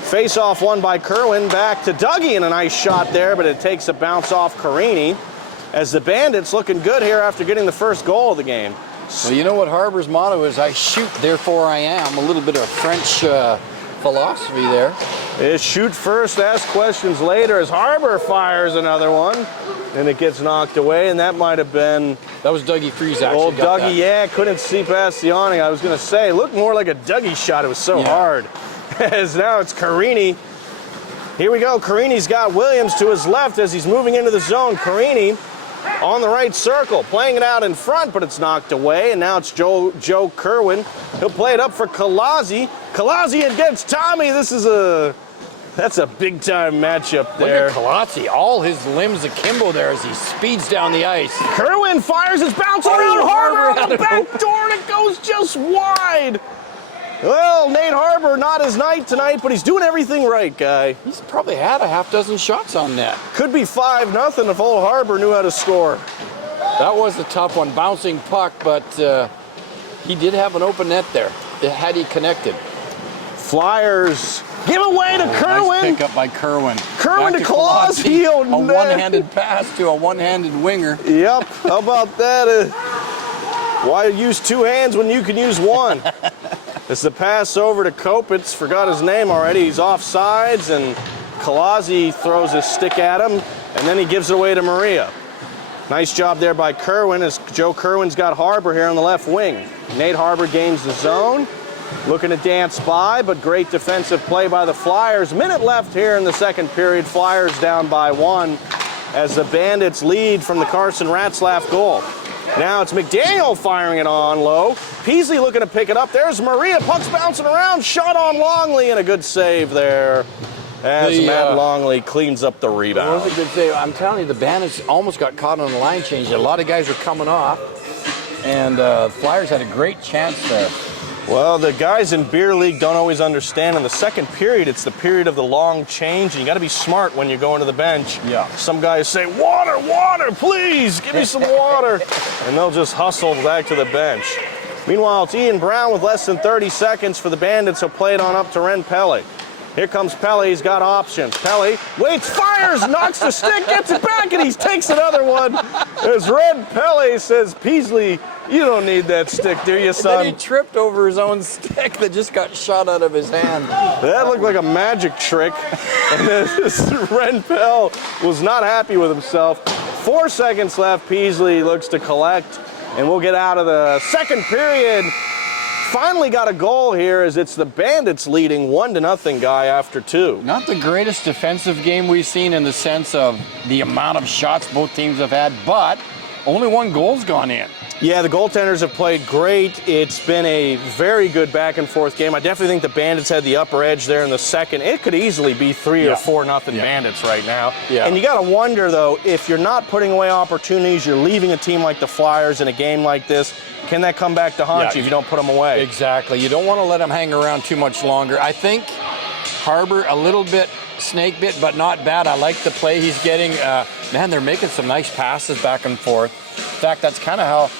Face-off won by Kerwin. Back to Dougie, and a nice shot there, but it takes a bounce off Carini. As the Bandits looking good here after getting the first goal of the game. Well, you know what Harbor's motto is? I shoot, therefore I am. A little bit of French philosophy there. Is shoot first, ask questions later as Harbor fires another one. And it gets knocked away, and that might have been... That was Dougie Freeze, actually. Old Dougie, yeah, couldn't see past the awning. I was going to say, it looked more like a Dougie shot. It was so hard. As now it's Carini. Here we go. Carini's got Williams to his left as he's moving into the zone. Carini on the right circle, playing it out in front, but it's knocked away. And now it's Joe Kerwin. He'll play it up for Colazzi. Colazzi against Tommy. That's a big-time matchup there. Look at Colazzi, all his limbs akimbo there as he speeds down the ice. Kerwin fires his bounce around Harbor on the back door, and it goes just wide. Well, Nate Harbor, not his night tonight, but he's doing everything right, guy. He's probably had a half dozen shots on net. Could be 5-0 if old Harbor knew how to score. That was a tough one, bouncing puck, but he did have an open net there. Had he connected. Flyers give away to Kerwin. Nice pickup by Kerwin. Kerwin to Colazzi. A one-handed pass to a one-handed winger. Yep, how about that? Why use two hands when you can use one? It's the pass over to Kopitz. Forgot his name already. He's off sides, and Colazzi throws his stick at him, and then he gives it away to Maria. Nice job there by Kerwin as Joe Kerwin's got Harbor here on the left wing. Nate Harbor gains the zone. Looking to dance by, but great defensive play by the Flyers. Minute left here in the second period. Flyers down by 1 as the Bandits lead from the Carson Ratzlaff goal. Now it's McDaniel firing it on low. Peasley looking to pick it up. There's Maria. Puck's bouncing around. Shot on Longley, and a good save there as Matt Longley cleans up the rebound. It was a good save. I'm telling you, the Bandits almost got caught on the line change. A lot of guys were coming off, and Flyers had a great chance there. Well, the guys in Beer League don't always understand. In the second period, it's the period of the long change, and you got to be smart when you're going to the bench. Yeah. Some guys say, water, water, please, give me some water. And they'll just hustle back to the bench. Meanwhile, it's Ian Brown with less than 30 seconds for the Bandits. He'll play it on up to Ren Pelle. Here comes Pelle. He's got options. Pelle waits, fires, knocks the stick, gets it back, and he takes another one. As Ren Pelle says, Peasley, you don't need that stick, do you, son? And then he tripped over his own stick that just got shot out of his hand. That looked like a magic trick. And Ren Pelle was not happy with himself. 4 seconds left. Peasley looks to collect, and we'll get out of the second period. Finally got a goal here as it's the Bandits leading 1-0, Guy, after 2. Not the greatest defensive game we've seen in the sense of the amount of shots both teams have had, but only 1 goal's gone in. Yeah, the goaltenders have played great. It's been a very good back-and-forth game. I definitely think the Bandits had the upper edge there in the second. It could easily be 3 or 4-0 Bandits right now. Yeah. And you got to wonder, though, if you're not putting away opportunities, you're leaving a team like the Flyers in a game like this, can that come back to haunt you if you don't put them away? Exactly. You don't want to let them hang around too much longer. I think Harbor a little bit snake bit, but not bad. I like the play he's getting. Man, they're making some nice passes back and forth. In fact, that's kind of how,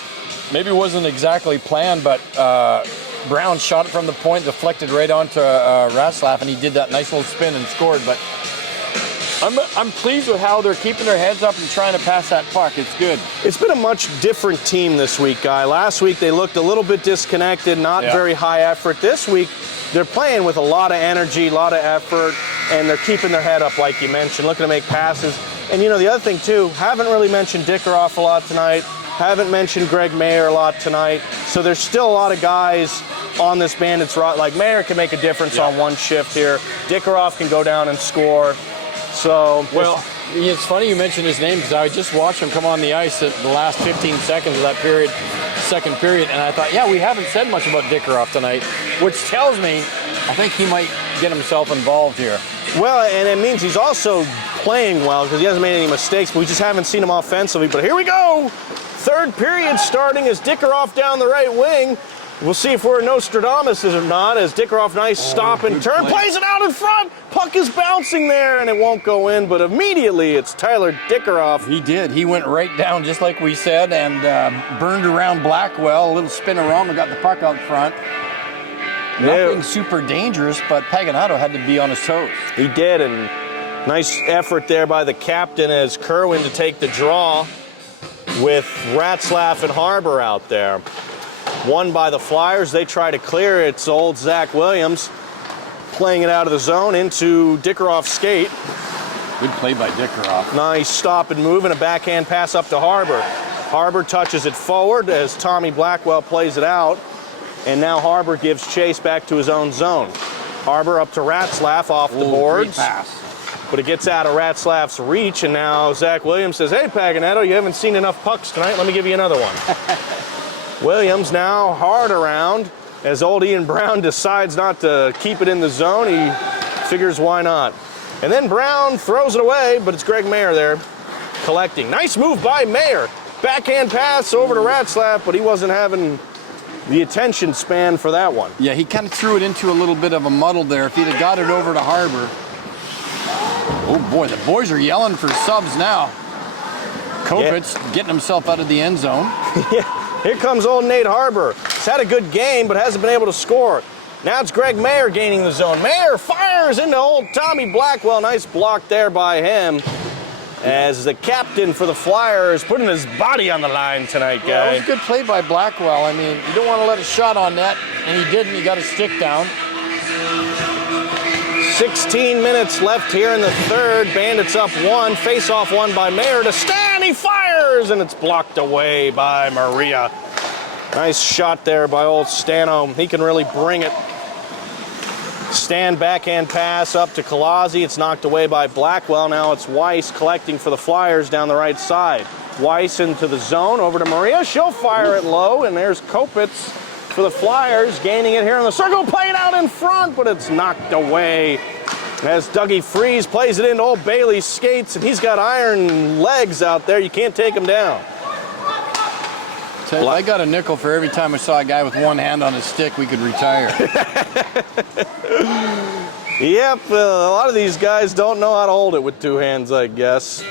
maybe it wasn't exactly planned, but Brown shot it from the point, deflected right onto Ratzlaff, and he did that nice little spin and scored. But I'm pleased with how they're keeping their heads up and trying to pass that puck. It's good. It's been a much different team this week, Guy. Last week they looked a little bit disconnected, not very high effort. This week they're playing with a lot of energy, a lot of effort, and they're keeping their head up, like you mentioned, looking to make passes. And, you know, the other thing, too, haven't really mentioned Dickeroff a lot tonight, haven't mentioned Greg Mayer a lot tonight, so there's still a lot of guys on this Bandits roster. Like, Mayer can make a difference on one shift here. Dickeroff can go down and score. So, well, it's funny you mentioned his name because I just watched him come on the ice at the last 15 seconds of that period, second period, and I thought, yeah, we haven't said much about Dickeroff tonight, which tells me I think he might get himself involved here. Well, and it means he's also playing well because he hasn't made any mistakes, but we just haven't seen him offensively. But here we go. Third period starting as Dickeroff down the right wing. We'll see if we're Nostradamus or not as Dickeroff, nice stop and turn, plays it out in front. Puck is bouncing there and it won't go in, but immediately it's Tyler Dickeroff. He did. He went right down just like we said and burned around Blackwell, a little spin around and got the puck out front. Nothing super dangerous, but Paganotto had to be on his toes. He did, and nice effort there by the captain as Kerwin to take the draw with Ratzlaff and Harbor out there. Won by the Flyers. They try to clear it. It's old Zach Williams playing it out of the zone into Dickeroff's skate. Good play by Dickeroff. Nice stop and move and a backhand pass up to Harbor. Harbor touches it forward as Tommy Blackwell plays it out. And now Harbor gives chase back to his own zone. Harbor up to Ratzlaff off the boards. Great pass. But it gets out of Ratzlaff's reach, and now Zach Williams says, hey, Paganotto, you haven't seen enough pucks tonight. Let me give you another one. Williams now hard around as old Ian Brown decides not to keep it in the zone. He figures why not. And then Brown throws it away, but it's Greg Mayer there collecting. Nice move by Mayer. Backhand pass over to Ratzlaff, but he wasn't having the attention span for that one. Yeah, he kind of threw it into a little bit of a muddle there. If he'd have got it over to Harbor. Oh boy, the boys are yelling for subs now. Kopitz getting himself out of the end zone. Yeah, here comes old Nate Harbor. He's had a good game, but hasn't been able to score. Now it's Greg Mayer gaining the zone. Mayer fires into old Tommy Blackwell. Nice block there by him. As the captain for the Flyers putting his body on the line tonight, guy. Yeah, it was a good play by Blackwell. I mean, you don't want to let a shot on net, and he didn't. He got his stick down. 16 minutes left here in the third. Bandits up one. Face-off one by Mayer to Stan. He fires, and it's blocked away by Maria. Nice shot there by old Stano. He can really bring it. Stan backhand pass up to Colazzi. It's knocked away by Blackwell. Now it's Weiss collecting for the Flyers down the right side. Weiss into the zone, over to Maria. She'll fire it low, and there's Kopitz for the Flyers, gaining it here in the circle. Play it out in front, but it's knocked away. As Dougie Freeze plays it into old Bailey's skates, and he's got iron legs out there. You can't take him down. I got a nickel for every time I saw a guy with one hand on his stick we could retire. Yep, a lot of these guys don't know how to hold it with two hands, I guess.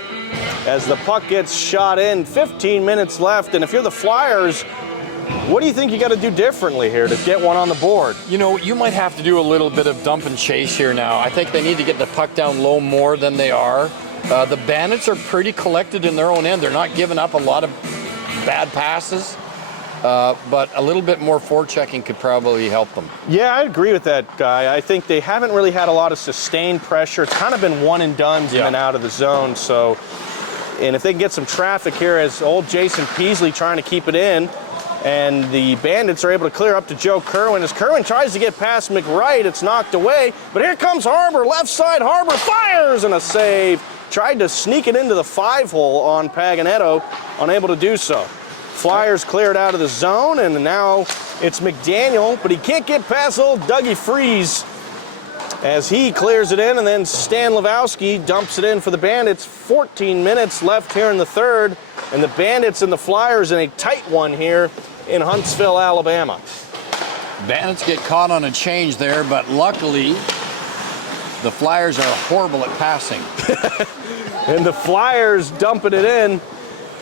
As the puck gets shot in, 15 minutes left, and if you're the Flyers, what do you think you got to do differently here to get one on the board? You know, you might have to do a little bit of dump and chase here now. I think they need to get the puck down low more than they are. The Bandits are pretty collected in their own end. They're not giving up a lot of bad passes, but a little bit more forechecking could probably help them. Yeah, I agree with that guy. I think they haven't really had a lot of sustained pressure. It's kind of been one and dones in and out of the zone. So, and if they can get some traffic here as old Jason Peasley trying to keep it in, and the Bandits are able to clear up to Joe Kerwin. As Kerwin tries to get past McWright, it's knocked away. But here comes Harbor, left side. Harbor fires and a save. Tried to sneak it into the 5-hole on Paganotto, unable to do so. Flyers cleared out of the zone, and now it's McDaniel, but he can't get past old Dougie Freeze as he clears it in, and then Stan Lewowski dumps it in for the Bandits. 14 minutes left here in the third, and the Bandits and the Flyers in a tight one here in Huntsville, Alabama. Bandits get caught on a change there, but luckily the Flyers are horrible at passing. And the Flyers dumping it in,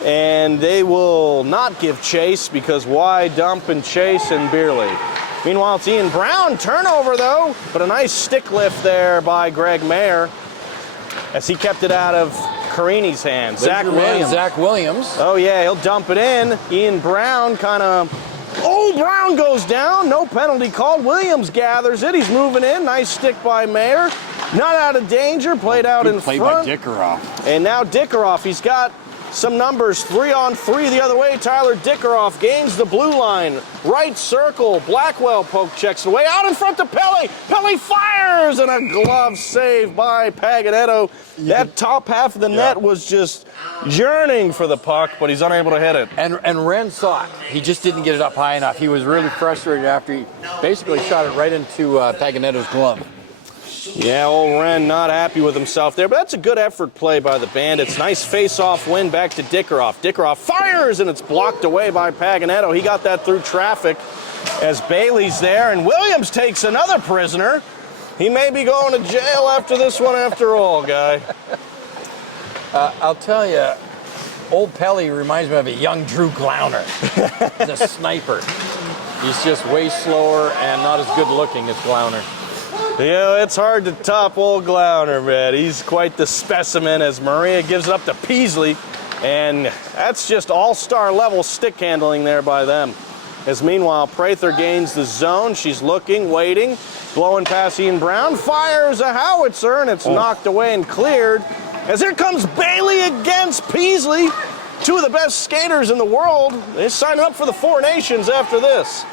and they will not give chase because why dump and chase in beer league? Meanwhile, it's Ian Brown. Turnover, though, but a nice stick lift there by Greg Mayer as he kept it out of Carini's hands. Zach Williams. Oh, yeah, he'll dump it in. Ian Brown kind of... Oh, Brown goes down. No penalty called. Williams gathers it. He's moving in. Nice stick by Mayer. Not out of danger. Played out in front. Play by Dickeroff. And now Dickeroff. He's got some numbers. 3-on-3 the other way. Tyler Dickeroff gains the blue line. Right circle. Blackwell poke checks away. Out in front to Pele. Pele fires, and a glove save by Paganotto. That top half of the net was just yearning for the puck, but he's unable to hit it. And Ren saw it. He just didn't get it up high enough. He was really frustrated after he basically shot it right into Paganetto's glove. Yeah, old Wren not happy with himself there, but that's a good effort play by the Bandits. Nice face-off win back to Dickeroff. Dickeroff fires, and it's blocked away by Paganetto. He got that through traffic as Bailey's there, and Williams takes another prisoner. He may be going to jail after this one after all, Guy. I'll tell you, old Pelly reminds me of a young Drew Glauner. He's a sniper. He's just way slower and not as good looking as Glauner. Yeah, it's hard to top old Glauner, man. He's quite the specimen as Maria gives it up to Peasley. And that's just all-star level stick handling there by them. As meanwhile, Prather gains the zone. She's looking, waiting, blowing past Ian Brown. Fires a howitzer, and it's knocked away and cleared. As here comes Bailey against Peasley. Two of the best skaters in the world. They're signing up for the Four Nations after this.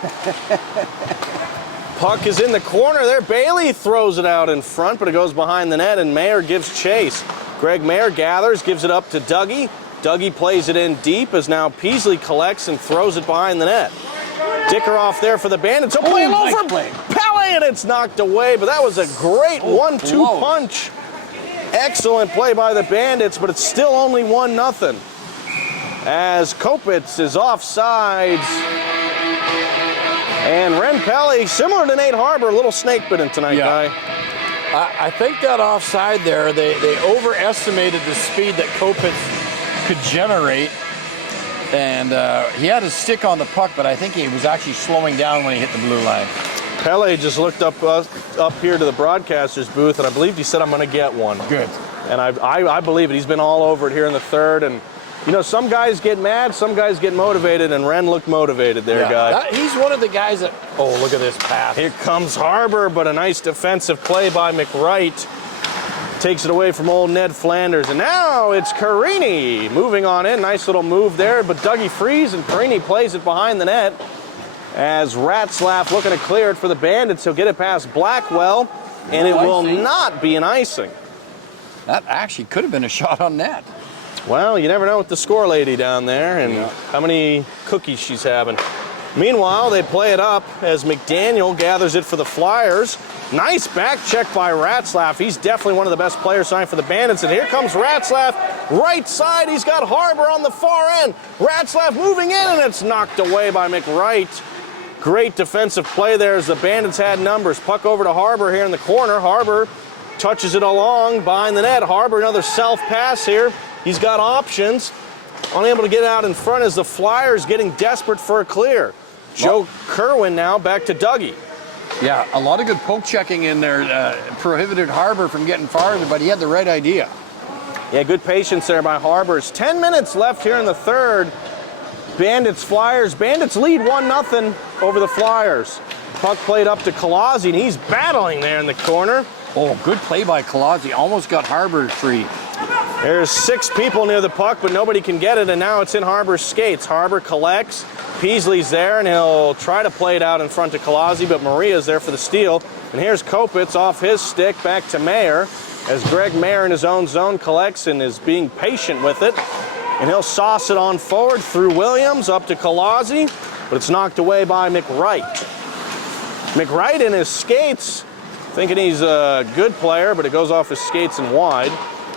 Puck is in the corner there. Bailey throws it out in front, but it goes behind the net, and Mayer gives chase. Greg Mayer gathers, gives it up to Dougie. Dougie plays it in deep as now Peasley collects and throws it behind the net. Dickeroff there for the Bandits. He'll play low for Pele, and it's knocked away, but that was a great 1-2 punch. Excellent play by the Bandits, but it's still only 1-0. As Kopitz is offsides. And Ren Pelly, similar to Nate Harbor, a little snake bitten tonight, Guy. I think that offside there, they overestimated the speed that Kopitz could generate. And he had his stick on the puck, but I think he was actually slowing down when he hit the blue line. Pele just looked up here to the broadcaster's booth, and I believe he said, I'm going to get one. Good. And I believe it. He's been all over it here in the third. And, you know, some guys get mad, some guys get motivated, and Ren looked motivated there, Guy. He's one of the guys that, oh, look at this pass. Here comes Harbor, but a nice defensive play by McWright. Takes it away from old Ned Flanders. And now it's Carini moving on in. Nice little move there, but Dougie frees, and Carini plays it behind the net. As Ratzlaff looking to clear it for the Bandits. He'll get it past Blackwell, and it will not be an icing. That actually could have been a shot on net. Well, you never know with the score lady down there and how many cookies she's having. Meanwhile, they play it up as McDaniel gathers it for the Flyers. Nice back check by Ratzlaff. He's definitely one of the best players signed for the Bandits. And here comes Ratzlaff, right side. He's got Harbor on the far end. Ratzlaff moving in, and it's knocked away by McWright. Great defensive play there as the Bandits had numbers. Puck over to Harbor here in the corner. Harbor touches it along behind the net. Harbor, another self-pass here. He's got options. Unable to get out in front as the Flyers getting desperate for a clear. Joe Kerwin now back to Dougie. Yeah, a lot of good poke checking in there. Prohibited Harbor from getting farther, but he had the right idea. Yeah, good patience there by Harbor. It's 10 minutes left here in the third. Bandits, Flyers. Bandits lead 1-0 over the Flyers. Puck played up to Colazzi, and he's battling there in the corner. Oh, good play by Colazzi. Almost got Harbor free. There's 6 people near the puck, but nobody can get it, and now it's in Harbor's skates. Harbor collects. Peasley's there, and he'll try to play it out in front to Colazzi, but Maria's there for the steal. And here's Kopitz off his stick back to Mayer as Greg Mayer in his own zone collects and is being patient with it. And he'll sauce it on forward through Williams up to Colazzi, but it's knocked away by McWright. McWright in his skates, thinking he's a good player, but it goes off his skates and wide.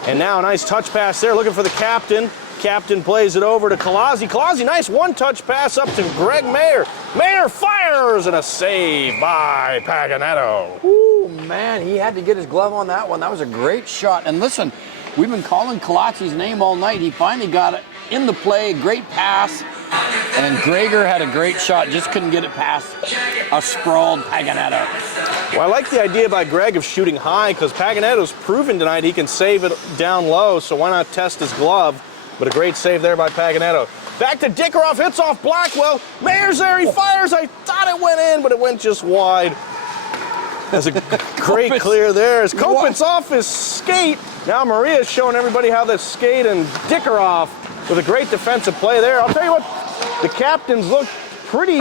And now a nice touch pass there, looking for the captain. Captain plays it over to Colazzi. Colazzi, nice one-touch pass up to Greg Mayer. Mayer fires, and a save by Paganetto. Ooh, man, he had to get his glove on that one. That was a great shot. And listen, we've been calling Colazzi's name all night. He finally got it in the play, great pass. And Gregor had a great shot, just couldn't get it past a sprawled Paganetto. Well, I like the idea by Greg of shooting high because Paganetto's proven tonight he can save it down low, so why not test his glove? But a great save there by Paganetto. Back to Dickeroff, hits off Blackwell. Mayer's there, he fires. I thought it went in, but it went just wide. That's a great clear there as Kopitz off his skate. Now Maria's showing everybody how to skate, and Dickeroff with a great defensive play there. I'll tell you what, the captains look pretty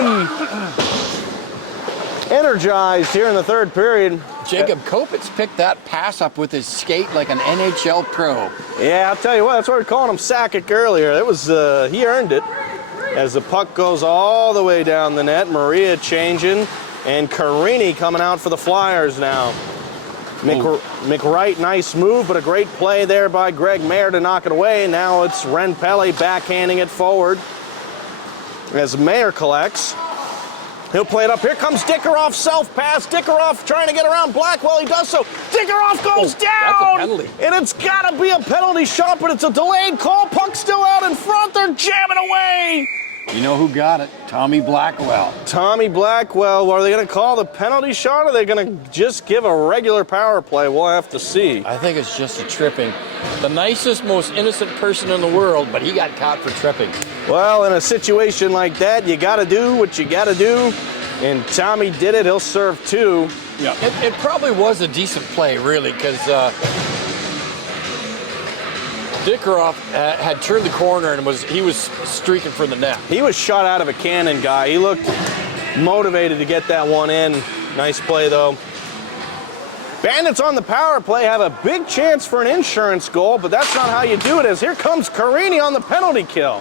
energized here in the third period. Jacob Kopitz picked that pass up with his skate like an NHL pro. Yeah, I'll tell you what, that's why we were calling him Sakic earlier. It was, he earned it. As the puck goes all the way down the net, Maria changing, and Carini coming out for the Flyers now. McWright, nice move, but a great play there by Greg Mayer to knock it away. Now it's Ren Pele backhanding it forward as Mayer collects. He'll play it up. Here comes Dickeroff, self-pass. Dickeroff trying to get around Blackwell. He does so. Dickeroff goes down. That's a penalty. And it's got to be a penalty shot, but it's a delayed call. Puck still out in front. They're jamming away. You know who got it? Tommy Blackwell. Tommy Blackwell. Are they going to call the penalty shot, or are they going to just give a regular power play? We'll have to see. I think it's just a tripping. The nicest, most innocent person in the world, but he got caught for tripping. Well, in a situation like that, you got to do what you got to do. And Tommy did it. He'll serve two. Yeah. It probably was a decent play, really, because Dickeroff had turned the corner and he was streaking for the net. He was shot out of a cannon, guy. He looked motivated to get that one in. Nice play, though. Bandits on the power play have a big chance for an insurance goal, but that's not how you do it, as here comes Carini on the penalty kill.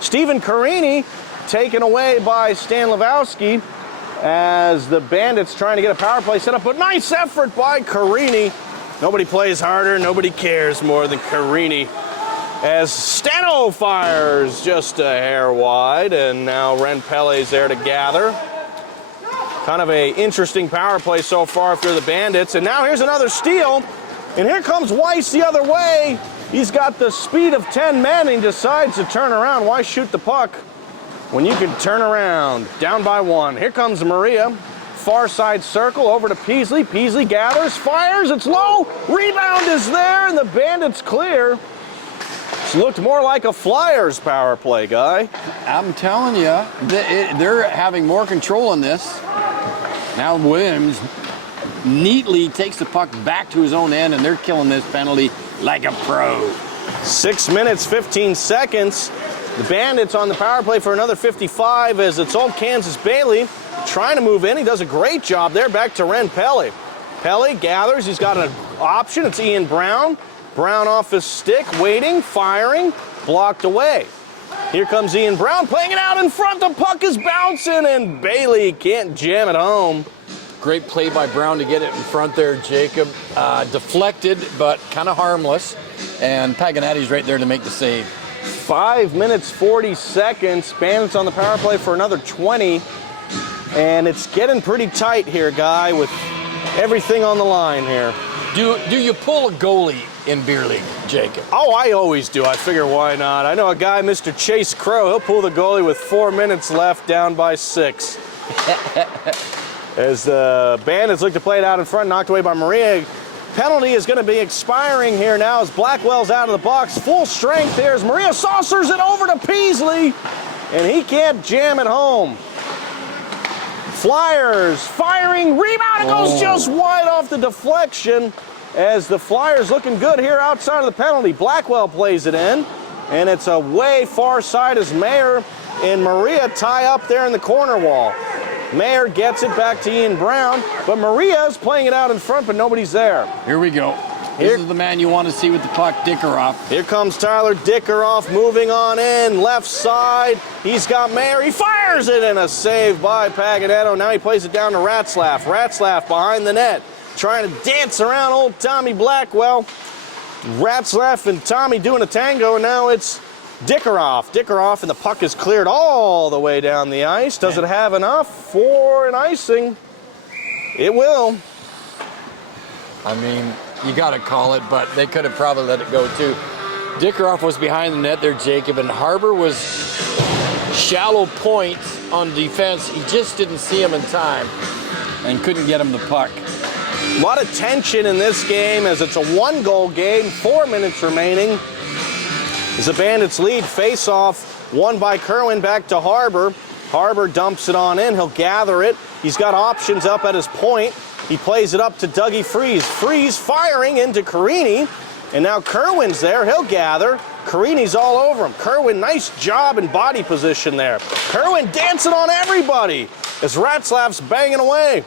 Stephen Carini taken away by Stan Lewowski as the Bandits trying to get a power play set up, but nice effort by Carini. Nobody plays harder, nobody cares more than Carini. As Stano fires just a hair wide, and now Ren Pele's there to gather. Kind of a interesting power play so far if you're the Bandits. And now here's another steal, and here comes Weiss the other way. He's got the speed of 10 men, and he decides to turn around. Why shoot the puck when you can turn around? Down by one. Here comes Maria. Far side circle over to Peasley. Peasley gathers, fires, it's low. Rebound is there, and the Bandits clear. It's looked more like a Flyers power play, Guy. I'm telling you, they're having more control in this. Now Williams neatly takes the puck back to his own end, and they're killing this penalty like a pro. 6 minutes, 15 seconds. The Bandits on the power play for another 55 as it's old Kansas Bailey trying to move in. He does a great job there. Back to Ren Pele. Pele gathers. He's got an option. It's Ian Brown. Brown off his stick, waiting, firing, blocked away. Here comes Ian Brown playing it out in front. The puck is bouncing, and Bailey can't jam it home. Great play by Brown to get it in front there, Jacob. Deflected, but kind of harmless. And Paganetti's right there to make the save. 5 minutes, 40 seconds. Bandits on the power play for another 20. And it's getting pretty tight here, Guy, with everything on the line here. Do you pull a goalie in beer league, Jacob? Oh, I always do. I figure why not? I know a guy, Mr. Chase Crow. He'll pull the goalie with 4 minutes left, down by 6. As the Bandits look to play it out in front, knocked away by Maria. Penalty is going to be expiring here now as Blackwell's out of the box. Full strength here as Maria saucers it over to Peasley, and he can't jam it home. Flyers firing, rebound, it goes just wide off the deflection as the Flyers looking good here outside of the penalty. Blackwell plays it in, and it's a way far side as Mayer and Maria tie up there in the corner wall. Mayer gets it back to Ian Brown, but Maria's playing it out in front, but nobody's there. Here we go. This is the man you want to see with the puck, Dickeroff. Here comes Tyler Dickeroff moving on in, left side. He's got Mayer, he fires it, and a save by Paganetto. Now he plays it down to Ratzlaff. Ratzlaff behind the net, trying to dance around old Tommy Blackwell. Ratzlaff and Tommy doing a tango, and now it's Dickeroff. Dickeroff, and the puck is cleared all the way down the ice. Does it have enough for an icing? It will. I mean, you got to call it, but they could have probably let it go too. Dickeroff was behind the net there, Jacob, and Harbor was shallow point on defense. He just didn't see him in time and couldn't get him the puck. A lot of tension in this game as it's a 1-goal game, 4 minutes remaining. As the Bandits lead, face-off, won by Kerwin, back to Harbor. Harbor dumps it on in, he'll gather it. He's got options up at his point. He plays it up to Dougie Freeze. Freeze firing into Carini, and now Kerwin's there, he'll gather. Carini's all over him. Kerwin, nice job in body position there. Kerwin dancing on everybody as Ratzlaff's banging away.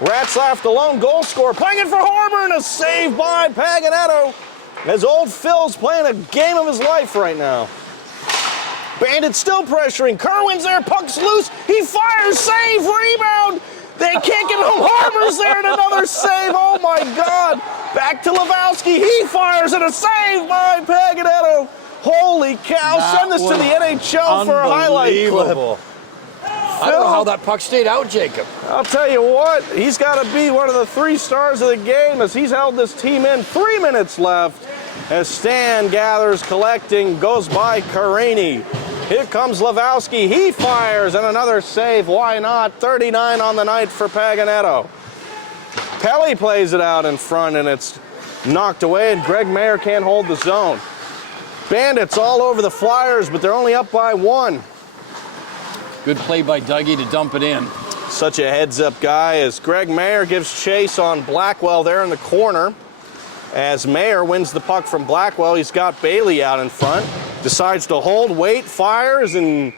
Ratzlaff, the lone goal scorer, playing it for Harbor, and a save by Paganetto. As old Phil's playing a game of his life right now. Bandits still pressuring. Kerwin's there, puck's loose. He fires, save, rebound. They can't get home. Harmer's there and another save. Oh my God. Back to Lewowski. He fires and a save by Paganetto. Holy cow. Send this to the NHL for a highlight clip. I don't know how that puck stayed out, Jacob. I'll tell you what, he's got to be one of the 3 stars of the game as he's held this team in. 3 minutes left as Stan gathers, collecting, goes by Carini. Here comes Lewowski. He fires and another save. Why not? 39 on the night for Paganetto. Pelly plays it out in front and it's knocked away and Greg Mayer can't hold the zone. Bandits all over the Flyers, but they're only up by 1. Good play by Dougie to dump it in. Such a heads-up guy as Greg Mayer gives chase on Blackwell there in the corner. As Mayer wins the puck from Blackwell, he's got Bailey out in front. Decides to hold, wait, fires, and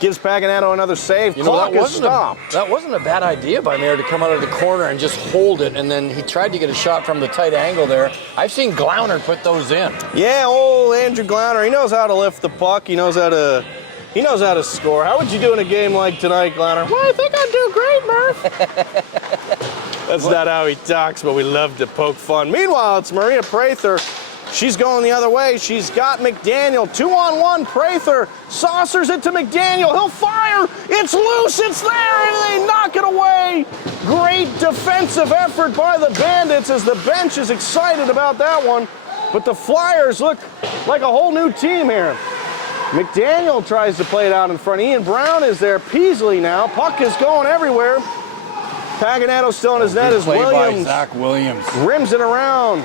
gives Paganetto another save. Clock is stopped. That wasn't a bad idea by Mayer to come out of the corner and just hold it, and then he tried to get a shot from the tight angle there. I've seen Glauner put those in. Yeah, old Andrew Glauner, he knows how to lift the puck. He knows how to score. How would you do in a game like tonight, Glauner? Well, I think I'd do great, Murph. That's not how he talks, but we love to poke fun. Meanwhile, it's Maria Prather. She's going the other way. She's got McDaniel. 2-on-1. Prather saucers it to McDaniel. He'll fire. It's loose. It's there, and they knock it away. Great defensive effort by the Bandits as the bench is excited about that one. But the Flyers look like a whole new team here. McDaniel tries to play it out in front. Ian Brown is there. Peasley now. Puck is going everywhere. Paganetto still in his net as Williams. Zach Williams rims it around.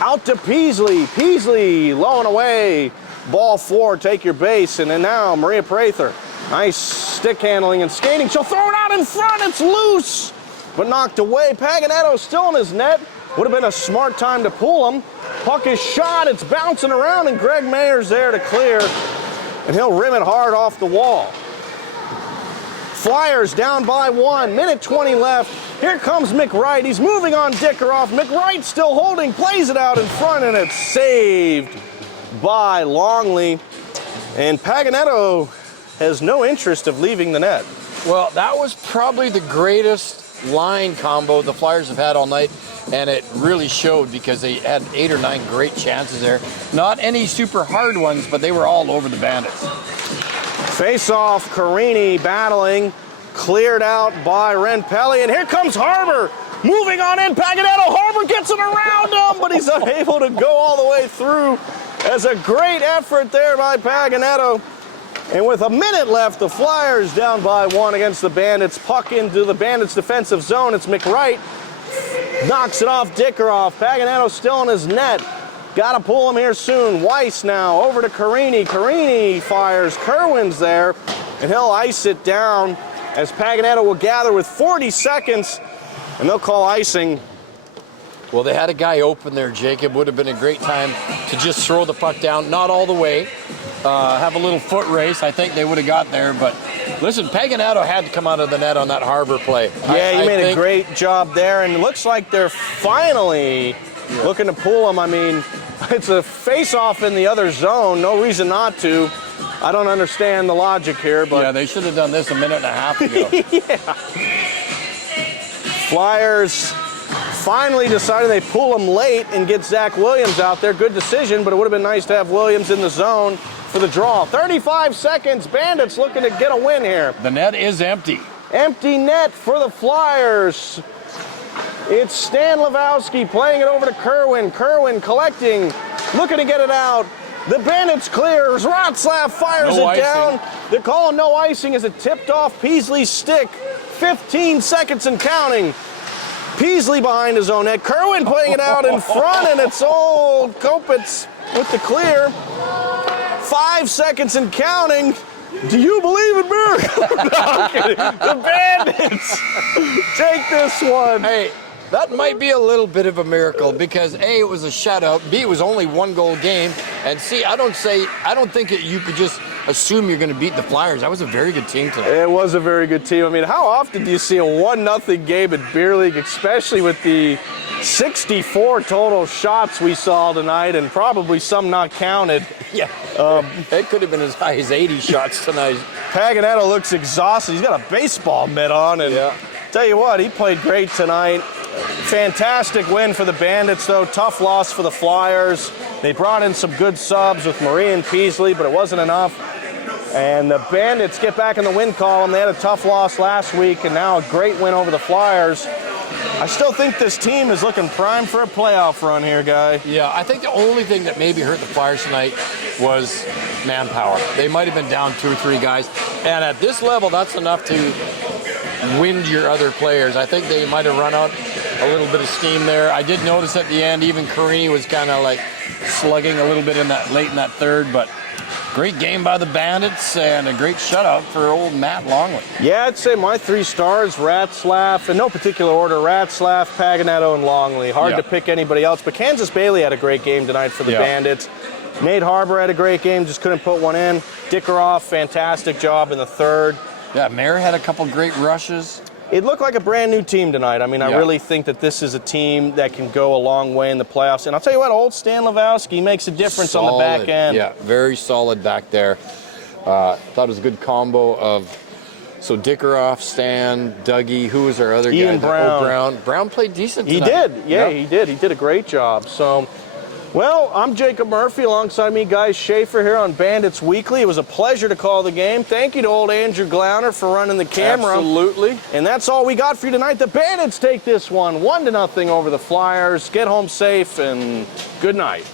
Out to Peasley. Peasley low and away. Ball 4, take your base. And then now Maria Prather. Nice stick handling and skating. She'll throw it out in front. It's loose, but knocked away. Paganetto still in his net. Would have been a smart time to pull him. Puck is shot. It's bouncing around, and Greg Mayer's there to clear. And he'll rim it hard off the wall. Flyers down by 1. Minute 20 left. Here comes McWright. He's moving on Dickeroff. McWright still holding, plays it out in front, and it's saved by Longley. And Paganetto has no interest of leaving the net. Well, that was probably the greatest line combo the Flyers have had all night, and it really showed because they had 8 or 9 great chances there. Not any super hard ones, but they were all over the Bandits. Face-off, Carini battling, cleared out by Renpelli, and here comes Harbour. Moving on in, Paganetto. Harbour gets it around him, but he's unable to go all the way through. As a great effort there by Paganetto. And with a minute left, the Flyers down by 1 against the Bandits. Puck into the Bandits' defensive zone. It's McWright. Knocks it off Dickeroff. Paganetto still in his net. Got to pull him here soon. Weiss now over to Carini. Carini fires. Kerwin's there, and he'll ice it down as Paganetto will gather with 40 seconds, and they'll call icing. Well, they had a guy open there, Jacob. Would have been a great time to just throw the puck down. Not all the way. Have a little foot race. I think they would have got there, but listen, Paganetto had to come out of the net on that Harbour play. Yeah, he made a great job there, and it looks like they're finally looking to pull him. I mean, it's a face-off in the other zone. No reason not to. I don't understand the logic here, but... Yeah, they should have done this a minute and a half ago. Yeah. Flyers finally decided they pull him late and get Zach Williams out there. Good decision, but it would have been nice to have Williams in the zone for the draw. 35 seconds. Bandits looking to get a win here. The net is empty. Empty net for the Flyers. It's Stan Lewowski playing it over to Kerwin. Kerwin collecting, looking to get it out. The Bandits clears. Ratzlaff fires it down. They're calling no icing as it tipped off Peasley's stick. 15 seconds and counting. Peasley behind his own net. Kerwin playing it out in front, and it's old Kopitz with the clear. 5 seconds and counting. Do you believe in miracles? No, I'm kidding. The Bandits take this one. Hey, that might be a little bit of a miracle because A, it was a shutout, B, it was only 1-goal game, and C, I don't think that you could just assume you're going to beat the Flyers. That was a very good team tonight. It was a very good team. I mean, how often do you see a 1-0 game in beer league, especially with the 64 total shots we saw tonight, and probably some not counted. Yeah. It could have been as high as 80 shots tonight. Paganetto looks exhausted. He's got a baseball mitt on, and tell you what, he played great tonight. Fantastic win for the Bandits, though. Tough loss for the Flyers. They brought in some good subs with Marie and Peasley, but it wasn't enough. And the Bandits get back in the win column. They had a tough loss last week, and now a great win over the Flyers. I still think this team is looking prime for a playoff run here, Guy. Yeah, I think the only thing that maybe hurt the Flyers tonight was manpower. They might have been down 2 or 3 guys. And at this level, that's enough to wind your other players. I think they might have run out a little bit of steam there. I did notice at the end, even Carini was kind of like slugging a little bit in that late in that third, but great game by the Bandits and a great shutout for old Matt Longley. Yeah, I'd say my 3 stars, Ratzlaff, in no particular order, Ratzlaff, Paganetto, and Longley. Hard to pick anybody else, but Kansas Bailey had a great game tonight for the Bandits. Nate Harbour had a great game, just couldn't put one in. Dickeroff, fantastic job in the third. Yeah, Mayer had a couple great rushes. It looked like a brand new team tonight. I mean, I really think that this is a team that can go a long way in the playoffs. And I'll tell you what, old Stan Lewowski makes a difference on the back end. Yeah, very solid back there. Thought it was a good combo of Dickeroff, Stan, Dougie, who was our other Ian guy? Brown. Oh, Brown. Brown played decent tonight. He did. Yeah, he did. He did a great job. So, well, I'm Jacob Murphy alongside me, Guy Schaefer here on Bandits Weekly. It was a pleasure to call the game. Thank you to old Andrew Glauner for running the camera. Absolutely. And that's all we got for you tonight. The Bandits take this one 1-0 over the Flyers. Get home safe and good night.